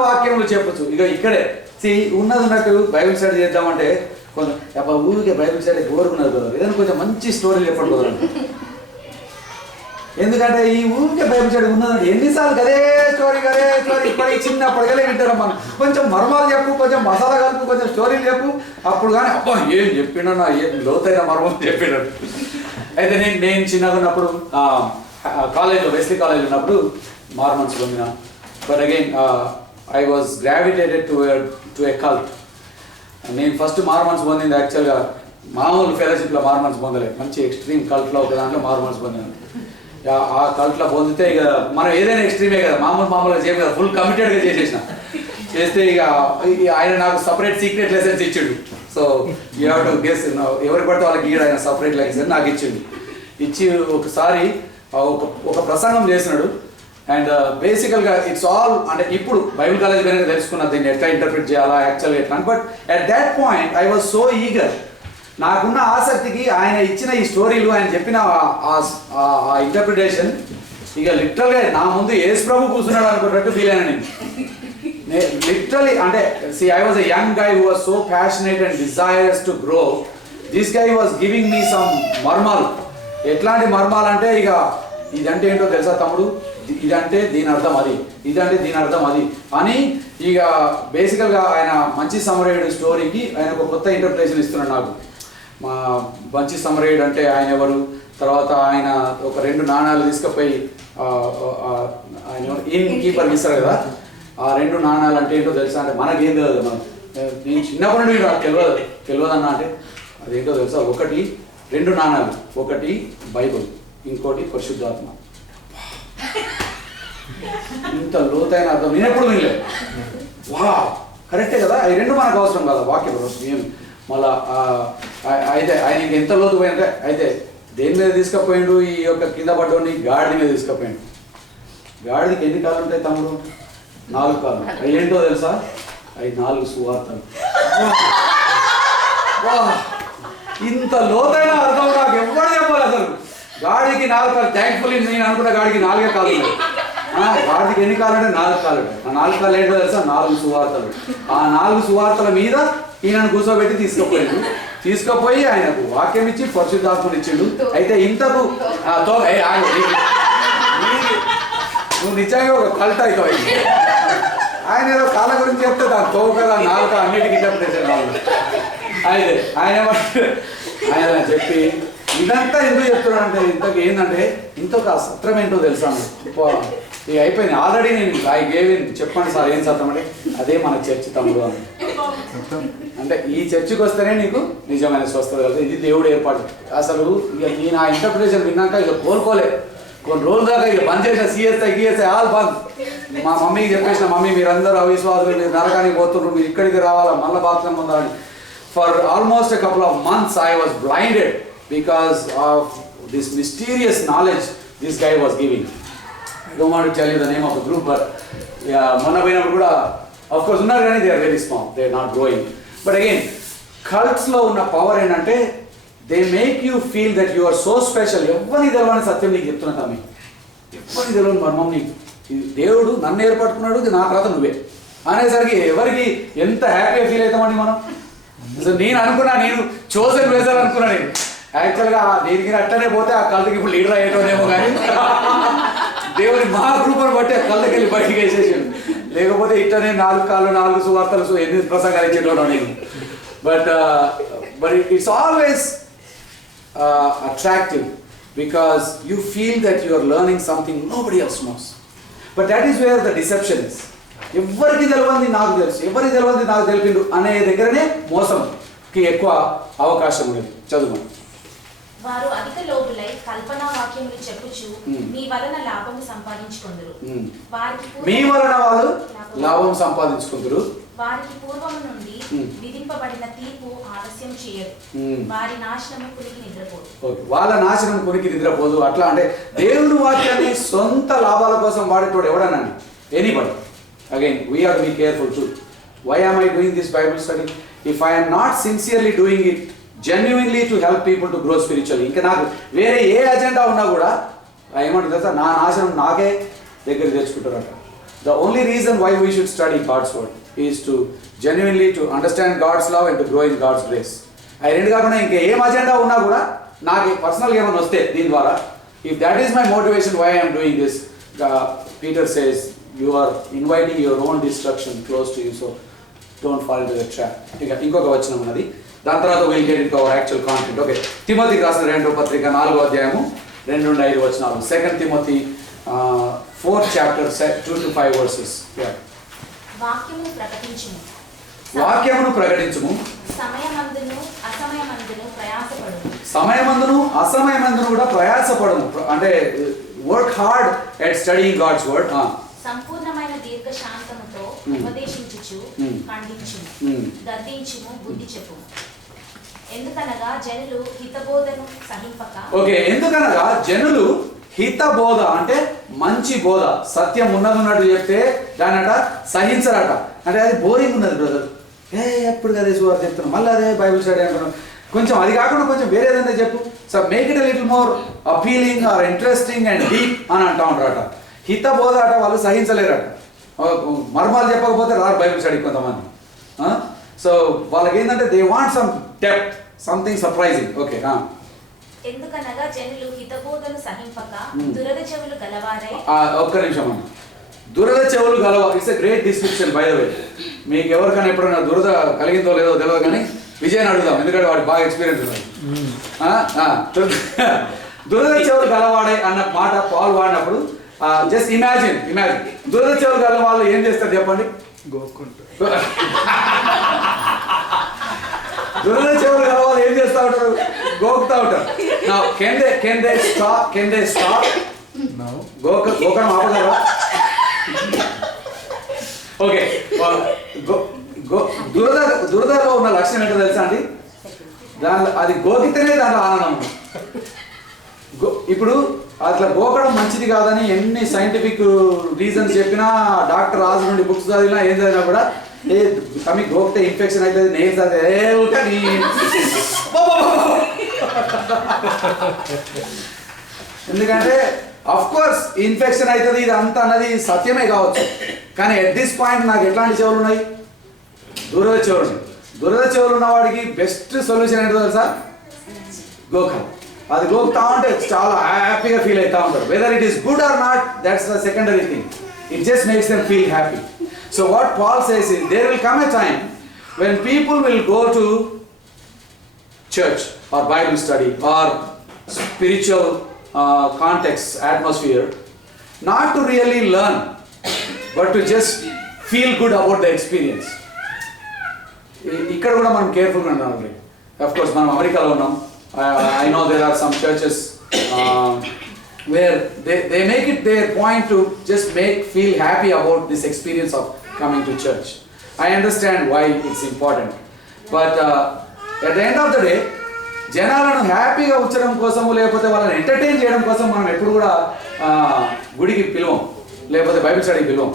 వాక్యములు చెప్పొచ్చు. ఇక ఇక్కడే ఉన్నట్టు బైబిల్ స్టడీ చేద్దామంటే కొంచెం ఊరికే బైబిల్ స్టడీ కోరుకున్నది కదా, ఏదైనా కొంచెం మంచి స్టోరీలు చెప్పండి కదా. ఎందుకంటే ఈ ఊరికే బైబిల్ స్టడీ ఉన్నదంటే ఎన్నిసార్లు అదే స్టోరీ ఇప్పటికి చిన్నప్పటికలే వింటారు. మనం కొంచెం మర్మాలు చెప్పు, కొంచెం మసాలా కలుపు, కొంచెం స్టోరీలు చెప్పు, అప్పుడు కానీ అబ్బా ఏం చెప్పినా ఏం లోతైన మర్మం చెప్పినట్టు. అయితే నేను చిన్నగా ఉన్నప్పుడు కాలేజ్లో వెస్లీ కాలేజ్ ఉన్నప్పుడు మార్మన్స్ పొందిన. But again I was gravitated to a cult. నేను ఫస్ట్ మార్మన్స్ పొందింది యాక్చువల్గా మామూలు ఫెలోషిప్లో మార్మన్స్ పొందలేదు, మంచి ఎక్స్ట్రీమ్ కల్ట్లో ఒక దాంట్లో మార్మన్స్ పొందాను. ఆ కల్ట్లో పొందితే ఇక మనం ఏదైనా ఎక్స్ట్రీమే కదా, మామూలుగా చేయం కదా, ఫుల్ కమిటెడ్గా చేస్తే ఇక ఆయన నాకు సపరేట్ సీక్రెట్ లెసన్స్ ఇచ్చిండు. So you have to guess, ఎవరికి పడితే వాళ్ళకి ఈడ ఆయన సపరేట్ లెసన్ నాకు ఇచ్చిండు. ఇచ్చి ఒకసారి ఒక ప్రసంగం చేసినాడు. అండ్ బేసికల్గా ఇట్స్ ఆల్ అంటే ఇప్పుడు బైబిల్ కాలేజ్ పైన తెలుసుకున్నా దీన్ని ఎట్లా ఇంటర్ప్రిట్ చేయాలా యాక్చువల్గా ఎట్లా. But at that point I was so eager. నాకున్న ఆసక్తికి ఆయన ఇచ్చిన ఈ స్టోరీలు, ఆయన చెప్పిన ఆ ఇంటర్ప్రిటేషన్ ఇక లిటరల్గా నా ముందు యేసు ప్రభు కూర్చున్నాడు అనుకున్నట్టు ఫీల్ అయినా నేను. లిటరలీ అంటే I was a young guy who was so passionate and desires to grow. This guy was giving me some మర్మాలు. ఎట్లాంటి మర్మాలు అంటే ఇక ఇదంటే ఏంటో తెలుసా తమ్ముడు, ఇదంటే దీని అర్థం అది, ఇదంటే దీని అర్థం అది అని ఇక బేసికల్గా ఆయన మంచి సమరయుడు స్టోరీకి ఆయన ఒక కొత్త ఇంటర్ప్రిటేషన్ ఇస్తున్నాడు నాకు. మా మంచి సమరయుడు అంటే ఆయన ఎవరు, తర్వాత ఆయన ఒక 2 నాణాలు తీసుకుపోయి ఆయన ఇన్ కీపర్కి ఇస్తారు కదా, ఆ 2 నాణాలు అంటే ఏంటో తెలుసా అంటే మనకేం తెలియదు. మనం నేను చిన్నప్పటి నుండి నాకు తెలియదు. తెలియదన్నా అంటే అదేంటో తెలుసా? ఒకటి 2 నాణాలు, ఒకటి బైబుల్, ఇంకోటి పరిశుద్ధాత్మ. ఇంత లోతైన అర్థం నేను ఎప్పుడు వినలేదు. వా కరెక్టే కదా, అవి 2 మనకు అవసరం కదా వాక్యం ఏం. మళ్ళా అయితే ఆయన ఇంకెంత లోతు పోయిందంటే, అయితే దేని మీద తీసుకుపోయిండు ఈ యొక్క కింద పడ్డోని? గాడిద మీద తీసుకుపోయిండు. గాడిదకి ఎన్ని కాళ్ళు ఉంటాయి తమ్ముడు? 4 కాళ్ళు. అవి ఏంటో తెలుసా? అవి 4 సువార్తలు. ఇంత లోతైన అర్థం నాకు ఎవ్వరు చెప్పాలి అసలు. గాడికి 4 కాళ్ళు. థ్యాంక్ఫుల్లీ నేను అనుకున్న గాడికి 4 కాళ్ళు ఉన్నాయి. గాడికి ఎన్ని కాళ్ళు అంటే 4 కాళ్ళు. ఆ 4 కాళ్ళు ఏంటో తెలుసా? 4 సువార్తలు. ఆ 4 సువార్తల మీద ఈయనను కూర్చోబెట్టి తీసుకుపోయి ఆయనకు వాక్యం ఇచ్చి పరిశుద్ధాత్మని ఇచ్చిండు. అయితే ఇంతకు నువ్వు నిజంగా ఒక కల్ట్ అవుతావు. ఆయన ఏదో కాళ్ళ గురించి చెప్తే దాని తోక నాలుక అన్నిటికీ ఇంటర్ప్రిటేషన్ కావాలి. అయితే ఆయన చెప్పి ఇదంతా ఎందుకు చెప్తున్నాడంటే, ఇంతకు ఏంటంటే ఇంతకు ఆ సత్రం ఏంటో తెలుసా? ఇక అయిపోయింది ఆల్రెడీ. నేను ఐ గేవ్ ఇన్. చెప్పండి సార్ ఏం సత్రం అంటే, అదే మన చర్చి తమ్ముడు అని. అంటే ఈ చర్చికి వస్తేనే నీకు నిజమైన స్వస్థత కలుగుతుంది. ఇది దేవుడు ఏర్పాటు. అసలు ఇక నేను ఆ ఇంటర్ప్రిటేషన్ విన్నాక ఇక కోలుకోలే. కొన్ని రోజుల దాకా ఇక బంద్ చేసిన సిఎస్ఐ ఆల్ బంద్. మా మమ్మీకి చెప్పేసిన, మమ్మీ మీరందరూ అవిశ్వాసులు, మీరు నరకానికి పోతున్నారు, మీరు ఇక్కడికి రావాలా, మళ్ళీ బాత్రూమ్ ఉండాలని. For almost a couple of months I was blinded because of this mysterious knowledge this guy was giving. I don't want to tell you the name of the group, but మొన్న పోయినప్పుడు కూడా of course ఉన్నారు కానీ they are very small, they are not growing. But again, cults-లో ఉన్న power ఏంటంటే they make you feel that you are so special. ఎవరిని తెలవని సత్యం నీకు చెప్తున్నా తమ్మి, ఎవరిని తెలవని మర్మం నీకు. దేవుడు నన్ను ఏర్పడుకున్నాడు, నా తర్వాత నువ్వే అనేసరికి ఎవరికి ఎంత హ్యాపీగా ఫీల్ అవుతామండి మనం. అసలు నేను అనుకున్నా, నేను చోజన్ వేసాను అనుకున్నా. నేను యాక్చువల్గా దీనికి అట్టనే పోతే ఆ కళ్ళకి ఇప్పుడు లీడర్ అయ్యేటోనేమో, కానీ దేవుని మా గ్రూప్ని బట్టి ఆ కళ్ళకి వెళ్ళి బయటికి వేసేసాడు. లేకపోతే ఇట్టనే 4 కాళ్ళు 4 సువార్తలు ఎన్ని ప్రసంగాలు ఇచ్చేటోడు నేను. But it's always attractive because you feel that you are learning something nobody else knows. But that is where the deception is. ఎవరికి తెలియంది నాకు తెలుసు, ఎవరికి తెలియంది నాకు తెలిపిండు అనే దగ్గరనే మోసంకి ఎక్కువ అవకాశం ఉండేది. చదువు. వారు అధిక లోబులై కల్పనా వాక్యములు చెప్పుచు మీ వలన లాభము సంపాదించుకొందురు. మీ వలన వాళ్ళు లాభం సంపాదించుకుందరు. వారికి పూర్వము నుండి విధింపబడిన తీర్పు ఆలస్యం చేయదు. వారి నాశనము కునికి నిద్రపోదు. ఓకే, వాళ్ళ నాశనం కునికి నిద్రపోదు. అట్లా అంటే దేవుని వాక్యాన్ని సొంత లాభాల కోసం వాడేటోడు ఎవడనండి? Anybody. Again, we have to be careful too. Why am I doing this Bible study? If I am not sincerely doing it genuinely to help people to grow spiritually, ఇంకా నాకు వేరే ఏ అజెండా ఉన్నా కూడా ఏమంటుంది తెలుసా, నా నాశనం నాకే దగ్గర తెచ్చుకుంటారట. The only reason why we should study God's word is to genuinely to understand God's love and to grow in God's grace. అవి రెండు కాకుండా ఇంకా ఏం అజెండా ఉన్నా కూడా నాకు పర్సనల్గా ఏమైనా వస్తే దీని ద్వారా, if that is my motivation why I am doing this, Peter says you are inviting your own destruction close to you, so don't fall into the trap. ఇక ఇంకొక వచనం ఉన్నది, దాని తర్వాత we'll get into our actual content. Okay, తిమోతికి రాసిన 2వ పత్రిక 4వ అధ్యాయము 2-5 వచనాలు. 2 Timothy 4th chapter 2 to 5 verses. వాక్యమును ప్రకటించుము. వాక్యమును ప్రకటించుము. సమయమందును అసమయమందును ప్రయాసపడుము. సమయమందును అసమయమందును కూడా ప్రయాసపడుము. అంటే work hard at studying God's word. సంపూర్ణమైన దీర్ఘ శాంతముతో ఉపదేశించుచు ఖండించుము, గద్దించుము, బుద్ధి చెప్పుము. ఎందుకనగా జనులు హితబోధను సహింపక. ఓకే, ఎందుకనగా జనులు హితబోధ అంటే మంచి బోధ, సత్యం ఉన్నట్టు చెప్తే దానట సహించరట. అంటే అది బోరింగ్ ఉన్నది బ్రదర్, ఎప్పుడు అదే సువార్త చెప్తున్నాం, మళ్ళీ అదే బైబిల్ స్టడీ అంటున్నాం, కొంచెం అది కాకుండా కొంచెం వేరేదంటే చెప్పు, so make it a little more appealing or interesting and deep అని అంటా ఉంటారట. హితబోధ అట వాళ్ళు సహించలేరట. మర్మాలు చెప్పకపోతే రారు బైబిల్ స్టడీ కొంతమంది. సో వాళ్ళకి ఏంటంటే they want some depth, something surprising. Okay, ఎందుకనగా జనులు హితబోధను సహింపక దురద చెవులు గలవారై. ఒక్క నిమిషం అన్న, దురద చెవులు గలవారు it's a great description by the వే. మీకు ఎవరికైనా ఎప్పుడైనా దురద కలిగిందో లేదో తెలియదు, కానీ విజయని అడుగుదాం, ఎందుకంటే వాడికి బాగా ఎక్స్పీరియన్స్ ఉంది. దురద చెవులు గలవాడే అన్న మాట పాలు వాడినప్పుడు జస్ట్ ఇమాజిన్ దురద చెవులు గల వాళ్ళు ఏం చేస్తారు చెప్పండి? దురద చెవులు కావాలి ఏం చేస్తూ ఉంటారు, గోకుతూ ఉంటారు. Now, can they stop? No. గోకడం ఆపగలరా? ఓకే, దురదలో ఉన్న లక్షణం ఏంటో తెలుసా అండి? దానిలో అది గోకితేనే దాంట్లో ఆనందం. ఇప్పుడు అట్లా గోకడం మంచిది కాదని ఎన్ని సైంటిఫిక్ రీజన్స్ చెప్పినా, డాక్టర్ రాజు నుండి బుక్స్ చదివినా ఏం చదివినా కూడా కమి గోకితే ఇన్ఫెక్షన్ అవుతుంది, నెయిల్స్ అవుతుంది. ఎందుకంటే అఫ్ కోర్స్ ఇన్ఫెక్షన్ అవుతుంది, ఇది అంత అన్నది సత్యమే కావచ్చు. కానీ ఎట్ దిస్ పాయింట్ నాకు ఎట్లాంటి చెవులు ఉన్నాయి? దురద చెవులు. దురద చెవులు ఉన్న వాడికి బెస్ట్ సొల్యూషన్ ఏంటో తెలుసా? గోకం. అది గోకుతా ఉంటే చాలా హ్యాపీగా ఫీల్ అవుతా ఉంటారు. Whether it is good or not, that's the secondary thing. It just makes them feel happy. So what Paul says is there will come a time when people will go to church or Bible study or spiritual context, atmosphere, not to really learn, but to just feel good about the experience. ఇక్కడ కూడా మనం కేర్ఫుల్గా ఉండాలి. Of course మనం అమెరికాలో ఉన్నాం. I know there are some churches where they make it their point to just feel happy about this experience of coming to church. I understand why it's important, but at the end of the day, జనాలను హ్యాపీగా ఉంచడం కోసము లేకపోతే వాళ్ళని entertain చేయడం కోసం మనం ఎప్పుడు కూడా గుడికి పిలవం, లేకపోతే Bible స్టడీకి పిలవం.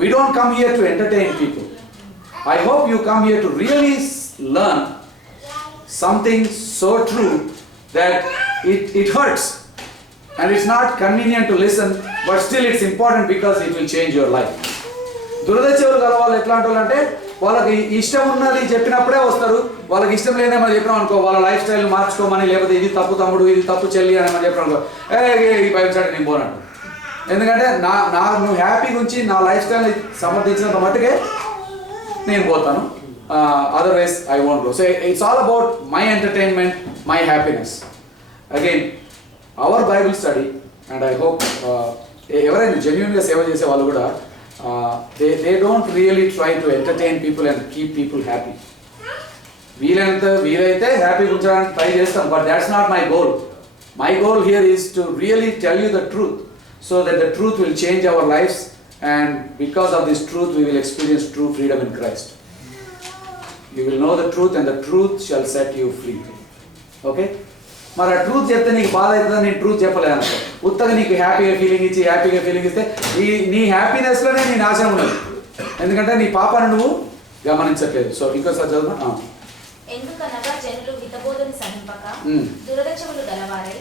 We don't come here to entertain people. I hope you come here to really learn something so true that it hurts and it's not convenient to listen, but still it's important because it will change your life. దురద చెవులు గల వాళ్ళు ఎట్లాంటి వాళ్ళు అంటే, వాళ్ళకి ఇష్టం ఉన్నది చెప్పినప్పుడే వస్తారు. వాళ్ళకి ఇష్టం లేదే మనం చెప్పినాం అనుకో, వాళ్ళ లైఫ్ స్టైల్ మార్చుకోమని, లేకపోతే ఇది తప్పు తమ్ముడు, ఇది తప్పు చెల్లి అని మనం చెప్పినాం అనుకో, ఈ బైబిల్ స్టడీ నేను పోనంటు. ఎందుకంటే నువ్వు హ్యాపీగా ఉంచి నా లైఫ్ స్టైల్ని సమర్థించినంత మట్టుకే నేను పోతాను. Otherwise I won't go. So it's all about my entertainment, my happiness. Again, our Bible study, and I hope ఎవరైనా జెన్యూన్గా సేవ చేసే వాళ్ళు కూడా they don't really try to entertain people and keep people happy. వీలైతే హ్యాపీగా ఉంచడానికి ట్రై చేస్తాం, but that's not my goal. My goal here is to really tell you the truth, so that the truth will change our lives, and because of this truth we will experience true freedom in Christ. You will know the truth and the truth shall set you free. Okay? మరి ఆ truth చెప్తే నీకు బాధ అవుతుందని నేను truth చెప్పలేదు అనుకో, ఉత్తగా నీకు హ్యాపీగా ఫీలింగ్ ఇస్తే నీ హ్యాపీనెస్లోనే నీ నాశనం ఉన్నది. ఎందుకంటే నీ పాపాన్ని నువ్వు గమనించట్లేదు. సో ఇంకోసారి చదువు. ఎందుకనగా జనులు హితబోధను సహింపక దురద చెవులు గలవారై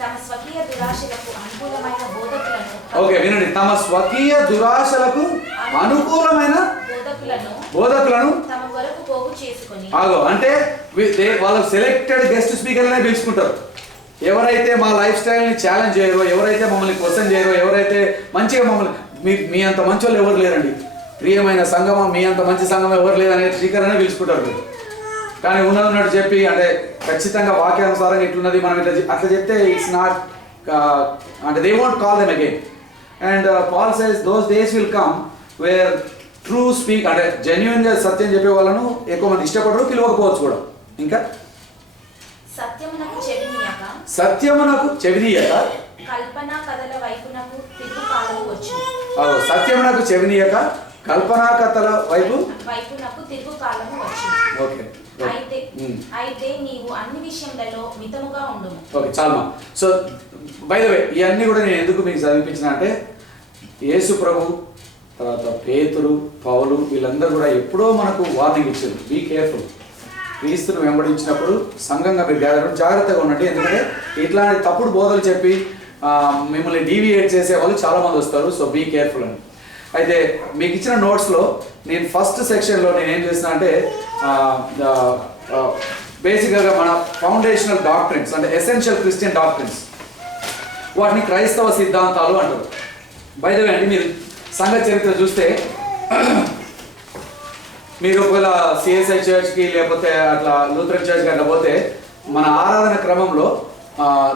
తమ స్వకీయ దురాశలకు అనుకూలమైన బోధకులను. ఓకే వినండి, తమ స్వకీయ దురాశలకు అనుకూలమైన బోధకులను తమ కొరకు పోగు చేసుకొని. అంటే వాళ్ళు సెలెక్టెడ్ గెస్ట్ స్పీకర్లనే పిలుచుకుంటారు. ఎవరైతే మా లైఫ్ స్టైల్ని ఛాలెంజ్ చేయరో, ఎవరైతే మమ్మల్ని క్వశ్చన్ చేయరో, ఎవరైతే మంచిగా మమ్మల్ని మీ అంత మంచి వాళ్ళు ఎవరు లేరండి, ప్రియమైన సంఘమం మీ అంత మంచి సంఘం ఎవరు లేదనే స్పీకర్ అనే పిలుచుకుంటారు. కానీ ఉన్నట్టు చెప్పి, అంటే ఖచ్చితంగా వాక్యానుసారంగా ఇట్లున్నది మనం అట్లా చెప్తే ఇట్స్ నాట్, అంటే they won't call them again. And Paul says those days will come where true speak, అంటే జెన్యూన్గా సత్యం చెప్పే వాళ్ళను ఎక్కువ మంది ఇష్టపడరు, పిలవకపోవచ్చు కూడా. ఇంకా సత్యమునకు చెవినీయక కల్పనా కథల వైపునకు తిరుగుకాలము వచ్చును. సత్యమునకు చెవినీయక కల్పనా కథల వైపునకు తిరుగుకాలము వచ్చును. ఓకే, అయితే నీవు అన్ని విషయములలో మితముగా ఉండుము. ఓకే చాలు. సో బై ద వే ఇవన్నీ కూడా నేను ఎందుకు మీకు చదివించిన అంటే, యేసు ప్రభు, తర్వాత పేతురు, పౌలు వీళ్ళందరూ కూడా ఎప్పుడో మనకు వార్నింగ్ ఇచ్చారు. Be careful. క్రీస్తును వెంబడించినప్పుడు సంఘంగా మీరు జాగ్రత్తగా ఉండండి. ఎందుకంటే ఇట్లాంటి తప్పుడు బోధలు చెప్పి మిమ్మల్ని డీవియేట్ చేసే వాళ్ళు చాలామంది వస్తారు. సో బీ కేర్ఫుల్ అని. అయితే మీకు ఇచ్చిన నోట్స్లో నేను ఫస్ట్ సెక్షన్లో నేను ఏం చేసిన అంటే, బేసిక్గా మన ఫౌండేషనల్ డాక్ట్రిన్స్ అంటే ఎసెన్షియల్ క్రిస్టియన్ డాక్ట్రిన్స్, వాటిని క్రైస్తవ సిద్ధాంతాలు అంటారు. బై ద వే అండి, మీరు సంఘ చరిత్ర చూస్తే, మీరు ఒకవేళ సిఎస్ఐ చర్చ్కి లేకపోతే అట్లా లూథరన్ చర్చ్కి అట్లా పోతే, మన ఆరాధన క్రమంలో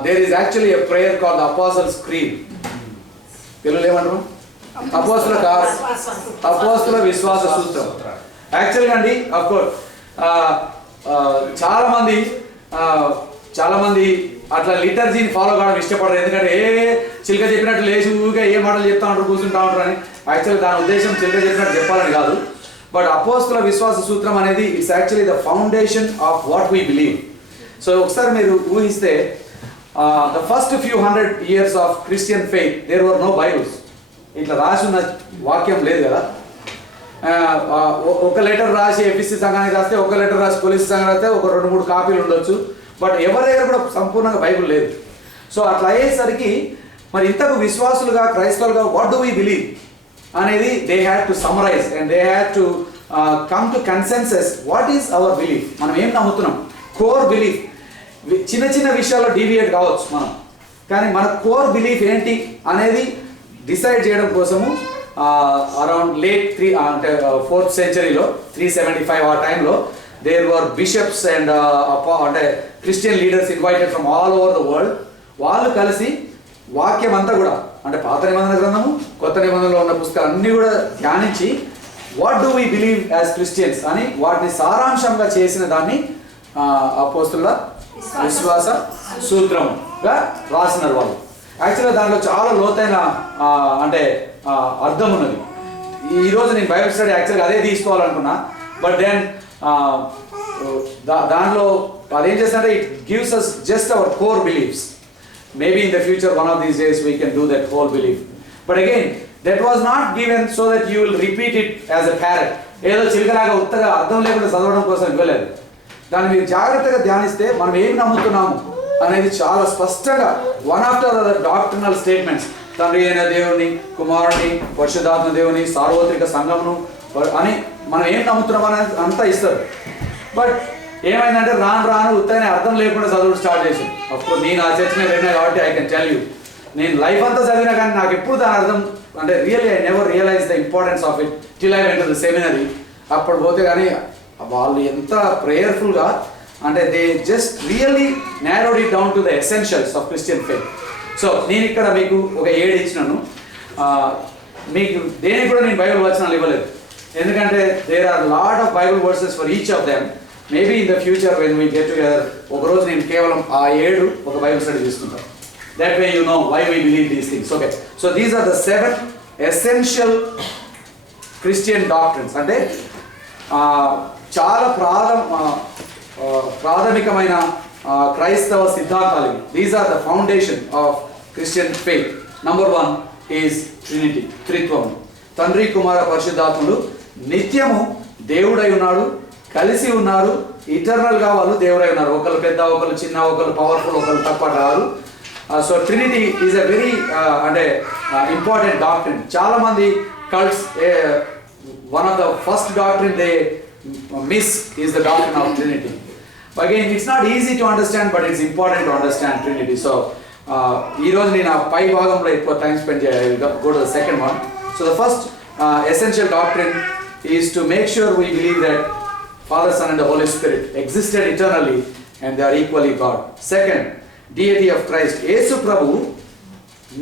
there is actually a prayer called Apostles' Creed. తెలుగులో ఏమంటారు? అపోస్తల విశ్వాస సూత్రం. యాక్చువల్గా అండి, అఫ్కోర్స్ చాలామంది అట్లా లిటర్జీని ఫాలో కావడం ఇష్టపడరు. ఎందుకంటే చిలుక చెప్పినట్టు లేచి ఊరికే ఏ మాటలు చెప్తా ఉంటారు, కూర్చుంటా ఉంటారు అని. యాక్చువల్లీ దాని ఉద్దేశం చిలుక చెప్పినట్టు చెప్పాలని కాదు. బట్ అపోస్తుల విశ్వాస సూత్రం అనేది it's actually the foundation of what we believe. So ఒకసారి మీరు ఊహిస్తే the first few 100 years of Christian faith there were no Bibles. ఇట్లా రాసి ఉన్న వాక్యం లేదు కదా. ఒక లెటర్ రాసి ఎఫ్ఎస్సి సంఘానికి రాస్తే, ఒక లెటర్ రాసి పోలీస్ సంఘానికి రాస్తే ఒక 2-3 కాపీలు ఉండొచ్చు. బట్ ఎవరి దగ్గర కూడా సంపూర్ణంగా బైబుల్ లేదు. సో అట్లా అయ్యేసరికి మరి ఇంతకు విశ్వాసులుగా క్రైస్తవులుగా వాట్ డూ వీ బిలీవ్ అనేది they had to summarise and they had to come to consensus what is our belief. మనం ఏం నమ్ముతున్నాం, కోర్ బిలీఫ్. చిన్న చిన్న విషయాల్లో డీవియేట్ కావచ్చు మనం, కానీ మన కోర్ బిలీఫ్ ఏంటి అనేది డిసైడ్ చేయడం కోసము అరౌండ్ లేట్ 4th centuryలో 375 ఆ టైంలో దేర్ వర్ బిషప్స్ అండ్ అంటే Christian leaders invited from all over the world. వాళ్ళు కలిసి వాక్యం అంతా కూడా అంటే పాత నిబంధన గ్రంథము, కొత్త నిబంధనలో ఉన్న పుస్తకాలు అన్నీ కూడా ధ్యానించి what do we believe as Christians అని వాటిని సారాంశంగా చేసిన దాన్ని అపోస్తుల విశ్వాస సూత్రంగా రాసినారు వాళ్ళు. యాక్చువల్గా దాంట్లో చాలా లోతైన అంటే అర్థం ఉన్నది. ఈరోజు నేను బైబిల్ స్టడీ యాక్చువల్గా అదే తీసుకోవాలనుకున్నా. బట్ దెన్ దానిలో అదేం చేస్తారంటే it gives us just our core beliefs. Maybe in the future, one of these days, we can do that whole belief. But again, that was not given so that you will repeat it as a parrot. ఏదో చిలుకలాగా ఉత్తగా అర్థం లేకుండా చదవడం కోసం ఇవ్వలేదు. దాన్ని మీరు జాగ్రత్తగా ధ్యానిస్తే మనం ఏం నమ్ముతున్నాము అనేది చాలా స్పష్టంగా one after other doctrinal statements, తండ్రి అయిన దేవుని, కుమారుని, పరిశుద్ధాత్మ దేవుని, సార్వత్రిక సంఘమును అని మనం ఏం నమ్ముతున్నాం అనేది అంతా ఇస్తారు. బట్ ఏమైందంటే రాను ఉత్తగానే అర్థం లేకుండా చదువు స్టార్ట్ చేసి, అఫ్కోర్స్ నేను ఆ చర్చనే వెళ్ళినా కాబట్టి ఐ కెన్ టెల్ యూ, నేను లైఫ్ అంతా చదివినా కానీ నాకు ఎప్పుడు దాని అర్థం అంటే really I never realize the importance of it till I went to the seminary. అప్పుడు పోతే కానీ వాళ్ళు ఎంత ప్రేయర్ఫుల్గా అంటే they just really narrowed it down to the essentials of Christian faith. So నేను ఇక్కడ మీకు ఒక 7 ఇచ్చినాను. మీకు దేనికి కూడా నేను బైబిల్ వచనాలు ఇవ్వలేదు, ఎందుకంటే there are lot of Bible verses for each of them. Maybe in the future when we get together ఒకరోజు నేను కేవలం ఆ 7 ఒక బైబిల్ స్టడీ తీసుకుంటాను. That way you know why we believe these things. Okay, so these are the 7 essential Christian doctrines. అంటే చాలా ప్రాథమికమైన క్రైస్తవ సిద్ధాంతాలు. These are the foundation of Christian faith. Number 1 is Trinity, త్రిత్వం. తండ్రి, కుమార, పరిశుద్ధాత్ముడు నిత్యము దేవుడై ఉన్నాడు, కలిసి ఉన్నారు, ఇటర్నల్గా వాళ్ళు దేవుడై ఉన్నారు. ఒకళ్ళు పెద్ద, ఒకళ్ళు చిన్న, ఒకళ్ళు పవర్ఫుల్, ఒకళ్ళు తక్కువ కాదు. So Trinity is a very అంటే ఇంపార్టెంట్ డాక్ట్రిన్. చాలామంది cults one of the first doctrine they miss is the doctrine of Trinity. Again it's not easy to understand, but it's important to understand Trinity. So ఈరోజు నేను ఆ పై భాగంలో ఎక్కువ time spend చేయాలి. Go to the second one. So the first essential doctrine is to make sure we believe that Father, Son and the Holy Spirit existed eternally and they are equally God. Second, deity of Christ. యేసు ప్రభువు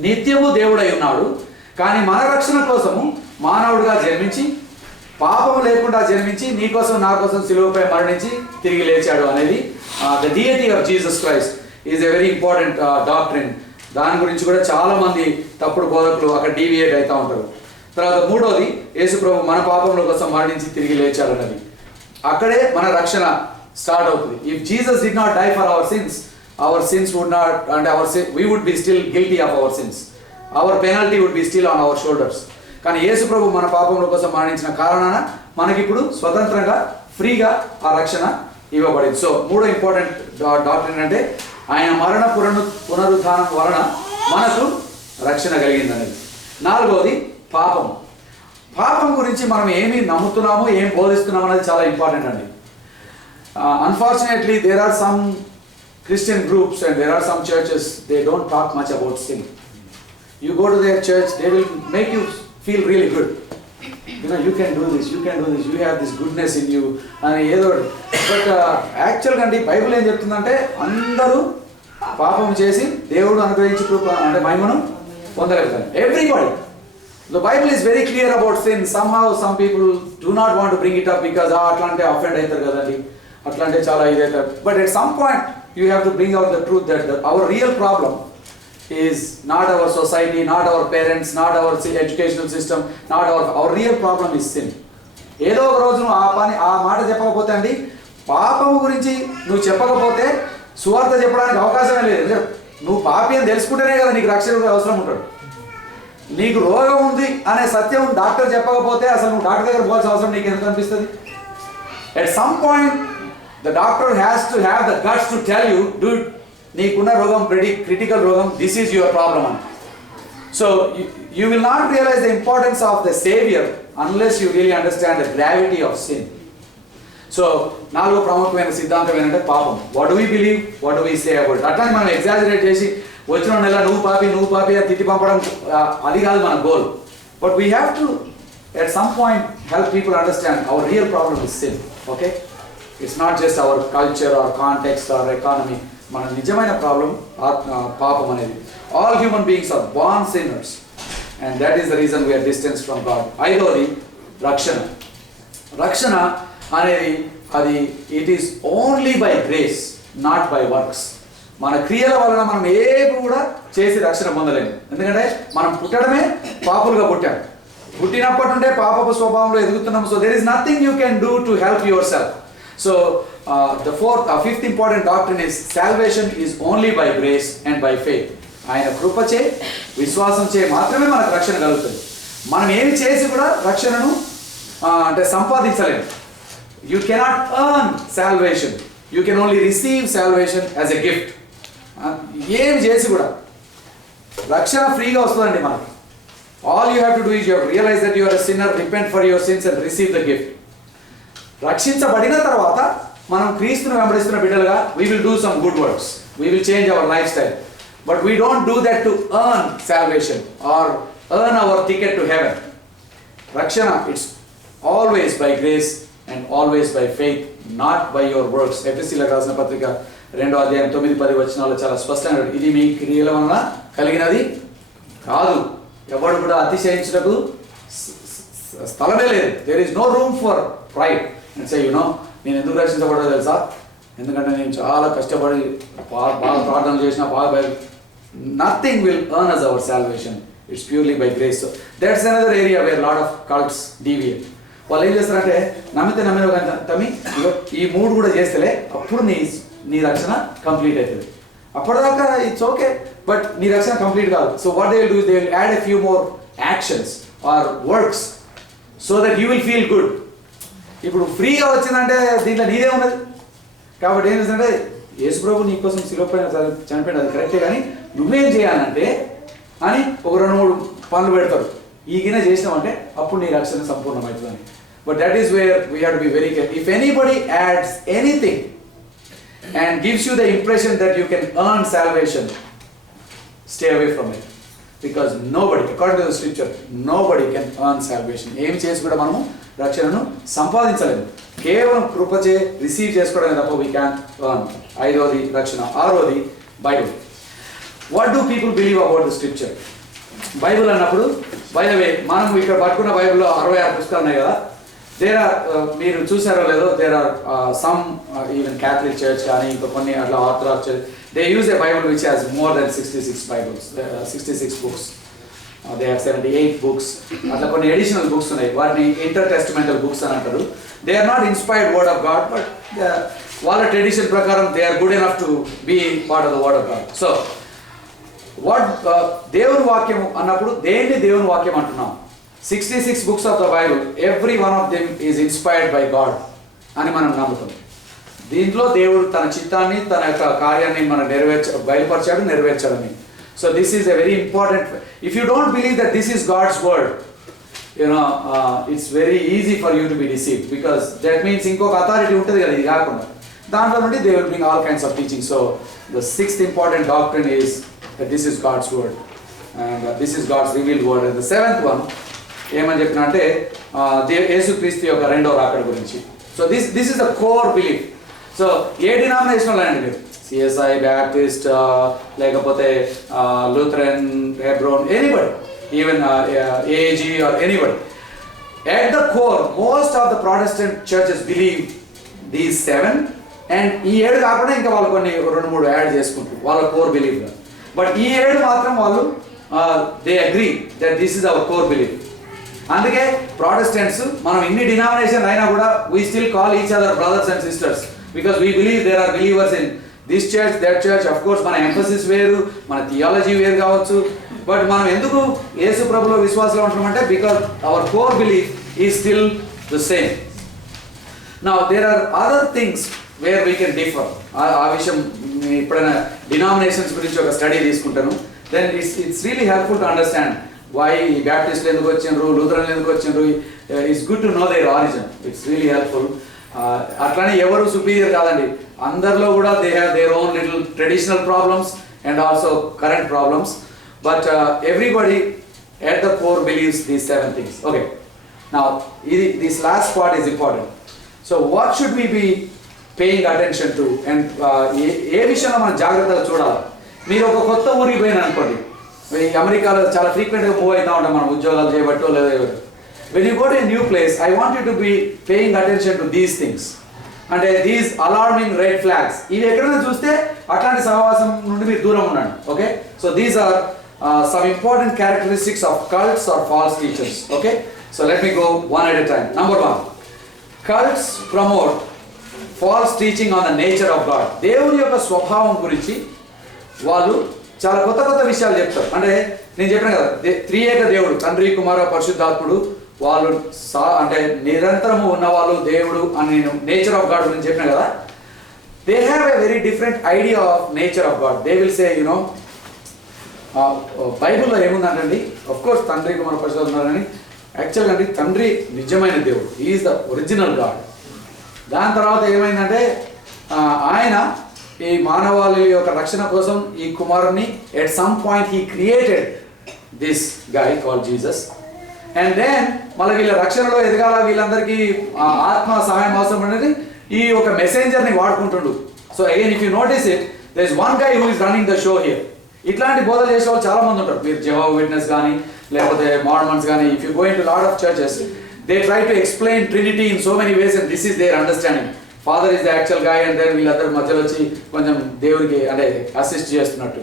నిత్యము దేవుడై ఉన్నాడు, కానీ మన రక్షణ కోసము మానవుడిగా జన్మించి, పాపము లేకుండా జన్మించి, నీ కోసం నా కోసం సిలువపై మరణించి తిరిగి లేచాడు అనేది the deity of Jesus Christ is a very important doctrine. దాని గురించి కూడా చాలా మంది తప్పుడు బోధకులు అక్కడ డీవియేట్ అవుతూ ఉంటారు. తర్వాత మూడోది, యేసు ప్రభు మన పాపముల కోసం మరణించి తిరిగి లేచాడు అన్నది. అక్కడే మన రక్షణ స్టార్ట్ అవుతుంది. If Jesus did not die for our sins would not అంటే we would be still guilty of our sins. Our penalty would be still on our shoulders. కానీ యేసు ప్రభు మన పాపముల కోసం మరణించిన కారణాన మనకిప్పుడు స్వతంత్రంగా ఫ్రీగా ఆ రక్షణ ఇవ్వబడింది. సో మూడో ఇంపార్టెంట్ డాక్ట్రిన్ అంటే ఆయన మరణ పునరుత్థానం వలన మనకు రక్షణ కలిగింది అనేది. నాలుగోది పాపం గురించి మనం ఏమి నమ్ముతున్నామో ఏం బోధిస్తున్నామో అనేది చాలా ఇంపార్టెంట్ అండి. Unfortunately there are some Christian groups and there are some churches, they don't talk much about sin. You go to their church, they will make you feel really good. You know, you can do this, you have this goodness in you. But actually అండి Bible ఏం చెప్తుందంటే అందరూ పాపం చేసి దేవుడు అనుగ్రహించి అంటే మహిమను పొందగలుగుతారు. Everybody. The Bible is very clear about sin. Somehow some people do not want to bring it up because అట్లా అంటే అఫెండ్ అవుతారు కదండి, అట్లా అంటే చాలా ఇదైతే. But at some point you have to bring out the truth that hour real problem is not our society, not our parents, not our educational system, not our real problem is sin. ఏదో ఒక రోజు నువ్వు ఆ మాట చెప్పకపోతే అండి, పాపము గురించి నువ్వు చెప్పకపోతే సువార్త చెప్పడానికి అవకాశమే లేదు. నువ్వు పాపి అని తెలుసుకుంటేనే కదా నీకు రక్షకుడు అవసరం ఉంటాడు. నీకు రోగం ఉంది అనే సత్యం డాక్టర్ చెప్పకపోతే అసలు నువ్వు డాక్టర్ దగ్గర పోవాల్సిన అవసరం నీకు ఎందుకు అనిపిస్తుంది? At some point the doctor has to have the guts to tell you, dude నీకున్న రోగం క్రిటికల్ రోగం, దిస్ ఈజ్ యువర్ ప్రాబ్లమ్ అని. So you will not realise the importance of the saviour unless you really understand the gravity of sin. So 4వ ప్రాముఖ్యమైన సిద్ధాంతం ఏంటంటే పాపం. What do we believe, what do we say about. అట్లానే మనం exaggerate చేసి వచ్చిన నెల నువ్వు పాపి అని తిట్టి పంపడం అది కాదు మన goal. But we have to at some point help people understand our real problem is sin. Okay, it's not just our culture or context or economy. మన నిజమైన ప్రాబ్లం పాపం అనేది. All human beings are born sinners and that is the reason we are distance from God. 5వది రక్షణ. రక్షణ అనేది అది it is only by grace, not by works. మన క్రియల వలన మనం ఏమి కూడా చేసి రక్షణ పొందలేము. ఎందుకంటే మనం పుట్టడమే పాపులుగా పుట్టాం. పుట్టినప్పటి నుండే పాపపు స్వభావంలో ఎదుగుతున్నాం. So there is nothing you can do to help yourself. So the fifth important doctrine is salvation is only by grace and by faith. ఆయన కృపచే విశ్వాసంచే మాత్రమే మనకు రక్షణ కలుగుతుంది. మనం ఏమి చేసి కూడా రక్షణను అంటే సంపాదించలేము. You cannot earn salvation. You can only receive salvation as a gift. ఏమి చేసి కూడా రక్షణ ఫ్రీగా వస్తుందండి మనకి. All you have to do is you have to realize that you are a sinner, repent for your sins and receive the gift. రక్షించబడిన తర్వాత మనం క్రీస్తును వెంబడిస్తున్న బిడ్డలుగా we will do some good works. We will change our lifestyle. But we don't do that to earn salvation or earn our ticket to heaven. రక్షణ it's always by grace and always by faith, not by your works. ఎఫెసీయులకు రాసిన పత్రిక 2వ అధ్యాయం 9-10 వచనాల్లో చాలా స్పష్టంగా ఇది మీ క్రియల వలన కలిగినది కాదు, ఎవడు కూడా అతిశయించుటకు స్థలమే లేదు. There is no room for pride and say నేను ఎందుకు రక్షించబడదో తెలుసా, ఎందుకంటే నేను చాలా కష్టపడి బాగా ప్రార్థన చేసిన బాగా nothing will earn us our salvation. It's purely by grace. So that's another area where lot of cults deviate. వాళ్ళు ఏం చేస్తారంటే నమ్మిన తమ్మి ఈ 3 కూడా చేస్తేలే అప్పుడు నీ రక్షణ కంప్లీట్ అవుతుంది. అప్పటిదాకా ఇట్స్ ఓకే, బట్ నీ రక్షణ కంప్లీట్ కాదు. So what they will do, they will add a few more actions or works so that you will feel good. ఇప్పుడు ఫ్రీగా వచ్చిందంటే దీంట్లో నీదే ఉన్నది. కాబట్టి ఏం చేస్తుందంటే యేసుప్రభు నీ కోసం శిలువపైన చనిపోయింది, అది కరెక్టే, కానీ నువ్వేం చేయాలంటే అని ఒక 2-3 పనులు పెడతారు. ఈ గిన్నె చేసినామంటే అప్పుడు నీ రక్షణ సంపూర్ణమవుతుందని. But that is where we have to be very careful. If anybody adds anything and gives you the impression that you can earn salvation, stay away from it, because nobody, according to the scripture, nobody can earn salvation. ఏమి చేసి కూడా మనము రక్షణను సంపాదించలేము, కేవలం కృపచే receive చేసుకోవడమే తప్ప we can't earn. 5వది రక్షణ. 6వది Bible. What do people believe about the scripture? Bible అన్నప్పుడు బై ద వే మనం ఇక్కడ పట్టుకున్న బైబిల్లో 66 పుస్తకాలు ఉన్నాయి కదా. దేర్ ఆర్ మీరు చూసారో లేదో, there are some even Catholic church కానీ ఇంకా కొన్ని అట్లా Orthodox church, they use a Bible which has more than 66 Bibles, 66 books. They have 78 books. అట్లా కొన్ని ఎడిషనల్ బుక్స్ ఉన్నాయి, వాటిని ఇంటర్ టెస్టిమెంటల్ బుక్స్ అని అంటారు. They are not inspired word of God, but వాళ్ళ ట్రెడిషన్ ప్రకారం they are good enough to be part of the word of God. So what దేవుని వాక్యం అన్నప్పుడు దేన్ని దేవుని వాక్యం అంటున్నాం? 66 books of the Bible, every one of them is inspired by God అని మనం నమ్ముతాం. దీంట్లో దేవుడు తన చిత్తాన్ని తన యొక్క కార్యాన్ని మనం బయలుపరిచాడు, నెరవేర్చాడని. So this is a very important. If you don't believe that this is God's word, it's very easy for you to be deceived, because that means ఇంకొక అథారిటీ ఉంటుంది కదా ఇది కాకుండా. దాంట్లో నుండి they will bring all kinds of teaching. So the 6th important doctrine is that this is God's word and this is God's revealed word. And the 7th one ఏమని చెప్పిన అంటే యేసుక్రీస్తు యొక్క 2వ రాకడ గురించి. So this is the core belief. So ఏ denominational అండి మీరు, సిఎస్ఐ, బ్యాప్టిస్ట్, లేకపోతే Lutheran, Hebron, anybody, even AG or anybody, at the core most of the Protestant churches believe these 7 and ఈ 7 కాకుండా ఇంకా వాళ్ళు కొన్ని 2-3 యాడ్ చేసుకుంటారు వాళ్ళ కోర్ బిలీఫ్గా. బట్ ఈ 7 మాత్రం వాళ్ళు they agree that this is our core belief. అందుకే ప్రాటెస్టెంట్స్ మనం ఇన్ని డినామినేషన్ అయినా కూడా we still call each other brothers and sisters because we believe there are believers in this church that church. Of course మన emphasis వేరు, మన theology వేరు కావచ్చు, బట్ మనం ఎందుకు యేసు ప్రభులో విశ్వాసంలో ఉంటున్నామంటే because our core belief is still the same. Now there are other things where we can differ. ఆ విషయం ఎప్పుడైనా డినామినేషన్స్ గురించి ఒక స్టడీ తీసుకుంటాను, then it's really helpful to understand why బ్యాప్టిస్ట్లు ఎందుకు వచ్చిండ్రు, లూథరన్లు ఎందుకు వచ్చిండ్రు. It's good to know their origin. It's really helpful. అట్లానే ఎవరు సుపీరియర్ కాదండి, అందరిలో కూడా they have their own little traditional problems and also current problems, but everybody at the core believes these 7 things. Okay, now this last part is important. So what should we be paying attention to and ఏ విషయంలో మనం జాగ్రత్తగా చూడాలి. మీరు ఒక కొత్త ఊరికి పోయిన అనుకోండి, అమెరికాలో చాలా ఫ్రీక్వెంట్గా మూవ్ అవుతూ ఉంటాం మనం ఉద్యోగాలు చేయబట్టో లేదా. When you go to a new place I want you to be paying attention to these things. అంటే దీస్ అలార్మింగ్ రెడ్ ఫ్లాగ్స్, ఇవి ఎక్కడైనా చూస్తే అట్లాంటి సహవాసం నుండి మీరు దూరం ఉండండి. Okay, so these are some important characteristics of cults or false teachers. Okay, so let me go one at a time. Number 1, cults promote false teaching on the nature of God. దేవుని యొక్క స్వభావం గురించి వాళ్ళు చాలా కొత్త కొత్త విషయాలు చెప్తారు. అంటే నేను చెప్పాను కదా, త్రియేక దేవుడు తండ్రి కుమార పరిశుద్ధాత్ముడు వాళ్ళు అంటే నిరంతరము ఉన్నవాళ్ళు దేవుడు అని నేను నేచర్ ఆఫ్ గాడ్ గురించి చెప్పిన కదా. They have a very different idea of nature of God. They will say you know బైబిల్లో ఏముందంటండి, ఆఫ్ కోర్స్ తండ్రి కుమార పరిశుద్ధాత్ముడు ఉన్నారని, యాక్చువల్గా అంటే తండ్రి నిజమైన దేవుడు, ఈజ్ ద ఒరిజినల్ గాడ్. దాని తర్వాత ఏమైందంటే ఆయన ఈ మానవాళి యొక్క రక్షణ కోసం ఈ కుమారుని at some point he created this guy called Jesus. And then మళ్ళీ వీళ్ళ రక్షణలో ఎదగాల, వీళ్ళందరికీ ఆత్మ సహాయం అవసరం అనేది ఈ ఒక మెసెంజర్ని వాడుకుంటుండు. So again if you notice it, there is one guy who is running the show here. ఇట్లాంటి బోధలు చేసే వాళ్ళు చాలా మంది ఉంటారు. మీరు జెహోవా విట్నెస్ కానీ లేకపోతే మార్మన్స్ కానీ, if you go into lot of churches they try to explain Trinity in so many ways and this is their understanding. Father is the actual guy and then వీళ్ళందరూ మధ్యలో వచ్చి కొంచెం దేవుడికి అంటే assist చేస్తున్నట్టు.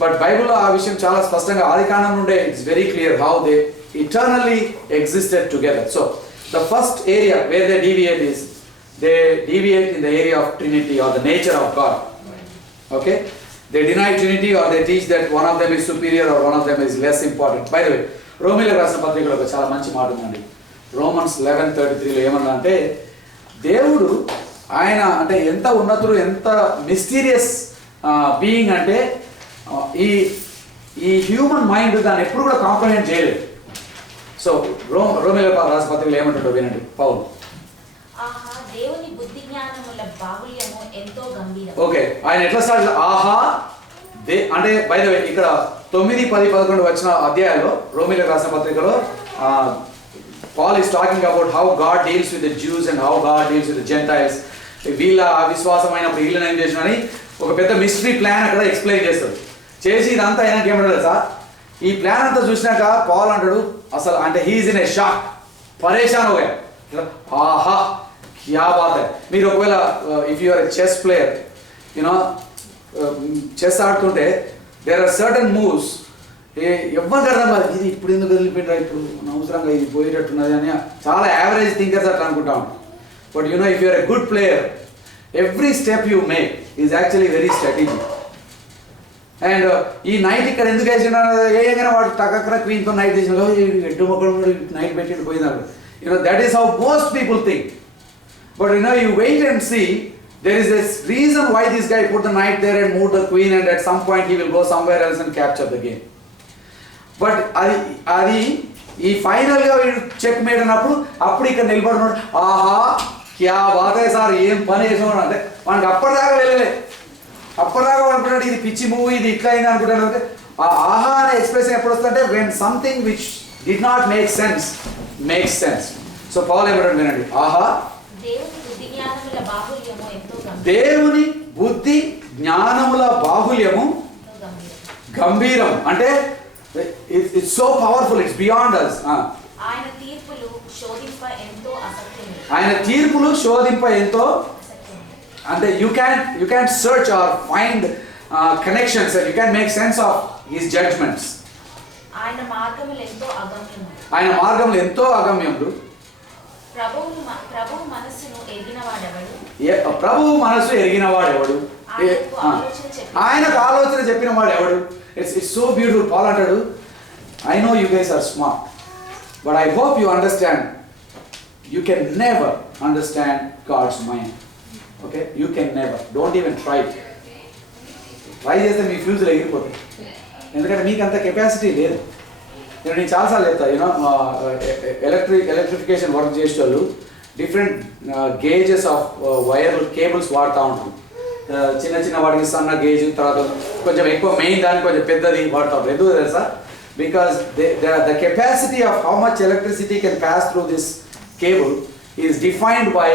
But బైబిల్లో ఆ విషయం చాలా స్పష్టంగా ఆదికాండం నుండే it's very clear how they eternally existed together. So the first area where they deviate is they deviate in the area of Trinity or the nature of God. Okay, they deny Trinity or they teach that one of them is superior or one of them is less important. By the way, రోమీయులకు రాసిన పత్రికలో ఒక చాలా మంచి మాట ఉందండి. Romans 11:33లో ఏమన్నా అంటే దేవుడు ఆయన అంటే ఎంత ఉన్నతుడు, ఎంత మిస్టీరియస్ బీయింగ్ అంటే ఈ హ్యూమన్ మైండ్ దాన్ని ఎప్పుడు కూడా కాంప్రహెండ్ చేయలేదు. సో రోమీయులకు రాసిన పత్రికలో ఏమంటాడో వినండి పౌలు. ఆహా దేవుని బుద్ధి జ్ఞానముల బాహుళ్యము ఎంతో గంభీరం. ఓకే, ఆయన ఎట్లా స్టార్ట్ ఆహా అంటే బై ద వే ఇక్కడ 9, 10, 11 వచ్చిన అధ్యాయాల్లో రోమీయులకు రాసిన పత్రికలో Paul is talking about how God deals with the Jews and how God deals with the Gentiles. వీళ్ళ అవిశ్వాసమైనప్పుడు వీళ్ళని ఏం చేసినని ఒక పెద్ద మిస్టరీ ప్లాన్ అక్కడ ఎక్స్ప్లెయిన్ చేస్తాడు. చేసి ఇదంతా అయినాక ఏమంటాడు సార్, ఈ ప్లాన్ అంతా చూసినాక పాల్ అంటాడు అసలు అంటే హీఈస్ ఇన్ ఏ షాక్, పరేషాన్ హోగా. ఆహా క్యా బాత్ హై. మీరు ఒకవేళ if you are a chess player, you know chess ఆడుతుంటే దేర్ ఆర్ సర్టన్ మూవ్స్ ఎవరికి అర్థం కాదు, ఇది ఇప్పుడు ఎందుకు వదిలిపోయినరా, ఇప్పుడు అవసరంగా ఇది పోయేటట్టున్నది అని చాలా యావరేజ్ థింకర్స్ అట్లా అనుకుంటా ఉంటాం. But you know if you are a good player every step you make is actually very strategy. And ఈ నైట్ ఇక్కడ ఎందుకు వేసిన ఏదైనా వాడు టక్కన క్వీన్తో నైట్ వేసిన ఎడ్డు మొక్కలు నైట్ పెట్టి పోయినాడు. You know that is how most people think. But you know you wait and see there is this reason why this guy put the knight there and moved the queen, and at some point he will go somewhere else and capture the game. But అది ఈ ఫైనల్గా వీడు check made అన్నప్పుడు అప్పుడు ఇక్కడ నిలబడినాడు. ఆహా క్యా bath high sir, ఏం పని చేసినాడు అంటే మనకి అప్పటిదాకా వెళ్ళలే. అప్పటిదాకా అనుకుంటాడు ఇది పిచ్చి మూవీ, ఇది ఇట్లా అయింది అనుకుంటాడు. అంటే ఆ ఆహా అనే ఎక్స్ప్రెషన్ ఎప్పుడు వస్తుందంటే when something which did not make sense makes sense. So Paul ఏమంటాడు వినండి, ఆహా దేవుని బుద్ధి జ్ఞానముల బాహుల్యము గంభీరం అంటే it's so powerful, it's beyond us. ఆయన తీర్పులు శోధింప ఎంతో ఆయన తీర్పులు శోధింప ఎంతో అంటే you can search or find connections, you can make sense of his judgments. ఆయన మార్గములు ఎంతో అగమ్యము. ఆయన మార్గములు ఎంతో అగమ్యములు. ప్రభువు మనస్సును ఎరిగిన వాడెవడు? ప్రభువు మనస్సు ఎరిగిన వాడెవడు? ఆయనకు ఆలోచన చెప్పిన వాడు ఎవడు? It's so beautiful. పాల్ అంటాడు, I know you guys are smart, but I hope you understand, you can never understand God's mind. Okay, you can never, don't even try. Try చేస్తే మీ ఫ్యూజ్లో ఎగిరిపోతాయి, ఎందుకంటే మీకు అంత కెపాసిటీ లేదు. నేను చాలాసార్లు చెప్తాను, యూనో ఎలక్ట్రిఫికేషన్ వర్క్ చేసే వాళ్ళు different gauges of wire cables వాడుతూ ఉంటారు. చిన్న చిన్న వాటికి సన్న గేజ్, తర్వాత కొంచెం ఎక్కువ మెయిన్ దానికి కొంచెం పెద్దది వాడతాం. ఎందుకు తెలుసా? Because the capacity of how much electricity can pass through this cable is defined by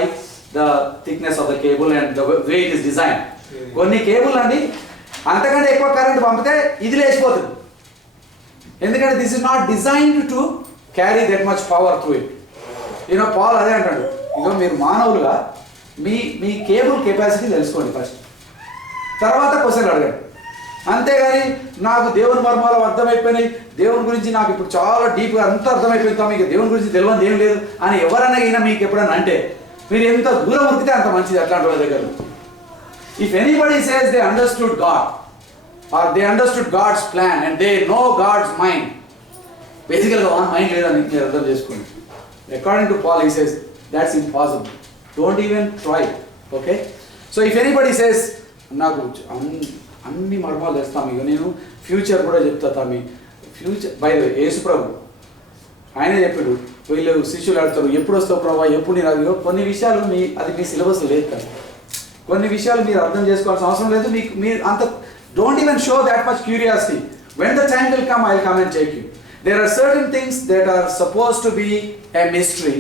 the thickness of the cable and the way it is design. కొన్ని కేబుల్ అండి అంతకంటే ఎక్కువ కరెంట్ పంపితే ఇది లేచిపోతుంది, ఎందుకంటే this is not designed to carry that much power through it. You know Paul అదే అంటాడు, ఇదో మీరు మానవులుగా మీ కేబుల్ కెపాసిటీ తెలుసుకోండి ఫస్ట్, తర్వాత క్వశ్చన్ అడగండి. అంతేగాని నాకు దేవుని మర్మాలు అర్థమైపోయినాయి, దేవుని గురించి నాకు ఇప్పుడు చాలా డీప్గా అంతా అర్థమైపోయిందా, మీకు దేవుని గురించి తెలియదు ఏం లేదు అని ఎవరైనా అయినా మీకు ఎప్పుడైనా అంటే మీరు ఎంత దూరం ఉరికితే అంత మంచిది అట్లాంటి వాళ్ళ దగ్గర. If anybody says they understood God or they understood God's plan and they know God's mind, బేసికల్గా వన్ మైండ్ లేదని మీరు అర్థం చేసుకోండి. According to Paul he says that's impossible, don't even try. Okay, so if anybody says నాకు అన్ని మర్మాలు తెస్తాం, ఇక నేను ఫ్యూచర్ కూడా చెప్తా, మీ ఫ్యూచర్ బై యేసు ప్రభు ఆయనే చెప్పాడు. వీళ్ళు శిష్యులు అడుగుతారు, ఎప్పుడు వస్తావు ప్రభావ, ఎప్పుడు నేను అది కొన్ని విషయాలు అది మీ సిలబస్ లేదు కదా, కొన్ని విషయాలు మీరు అర్థం చేసుకోవాల్సిన అవసరం లేదు. మీరు అంత don't even show that much curiosity. When the time will come I will come and take you. There are certain things that are suppose to be a mystery,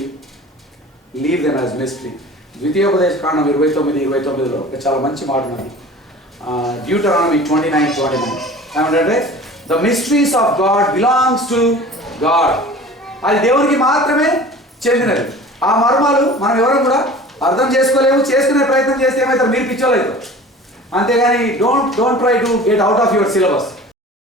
leave them as mystery. ద్వితీయోపదేశ కాండం 29:29లో ఒక చాలా మంచి మాట ఉన్నది. Deuteronomy 29:29 ఏమంటే the mysteries of God belongs to God. అది దేవునికి మాత్రమే చెందినది. ఆ మర్మాలు మనం ఎవరు కూడా అర్థం చేసుకోలేము, చేసుకునే ప్రయత్నం చేస్తే ఏమవుతారు, మీరు పిచ్చోళ్ళు అవుతారు. అంతేగాని don't try to get out of your syllabus.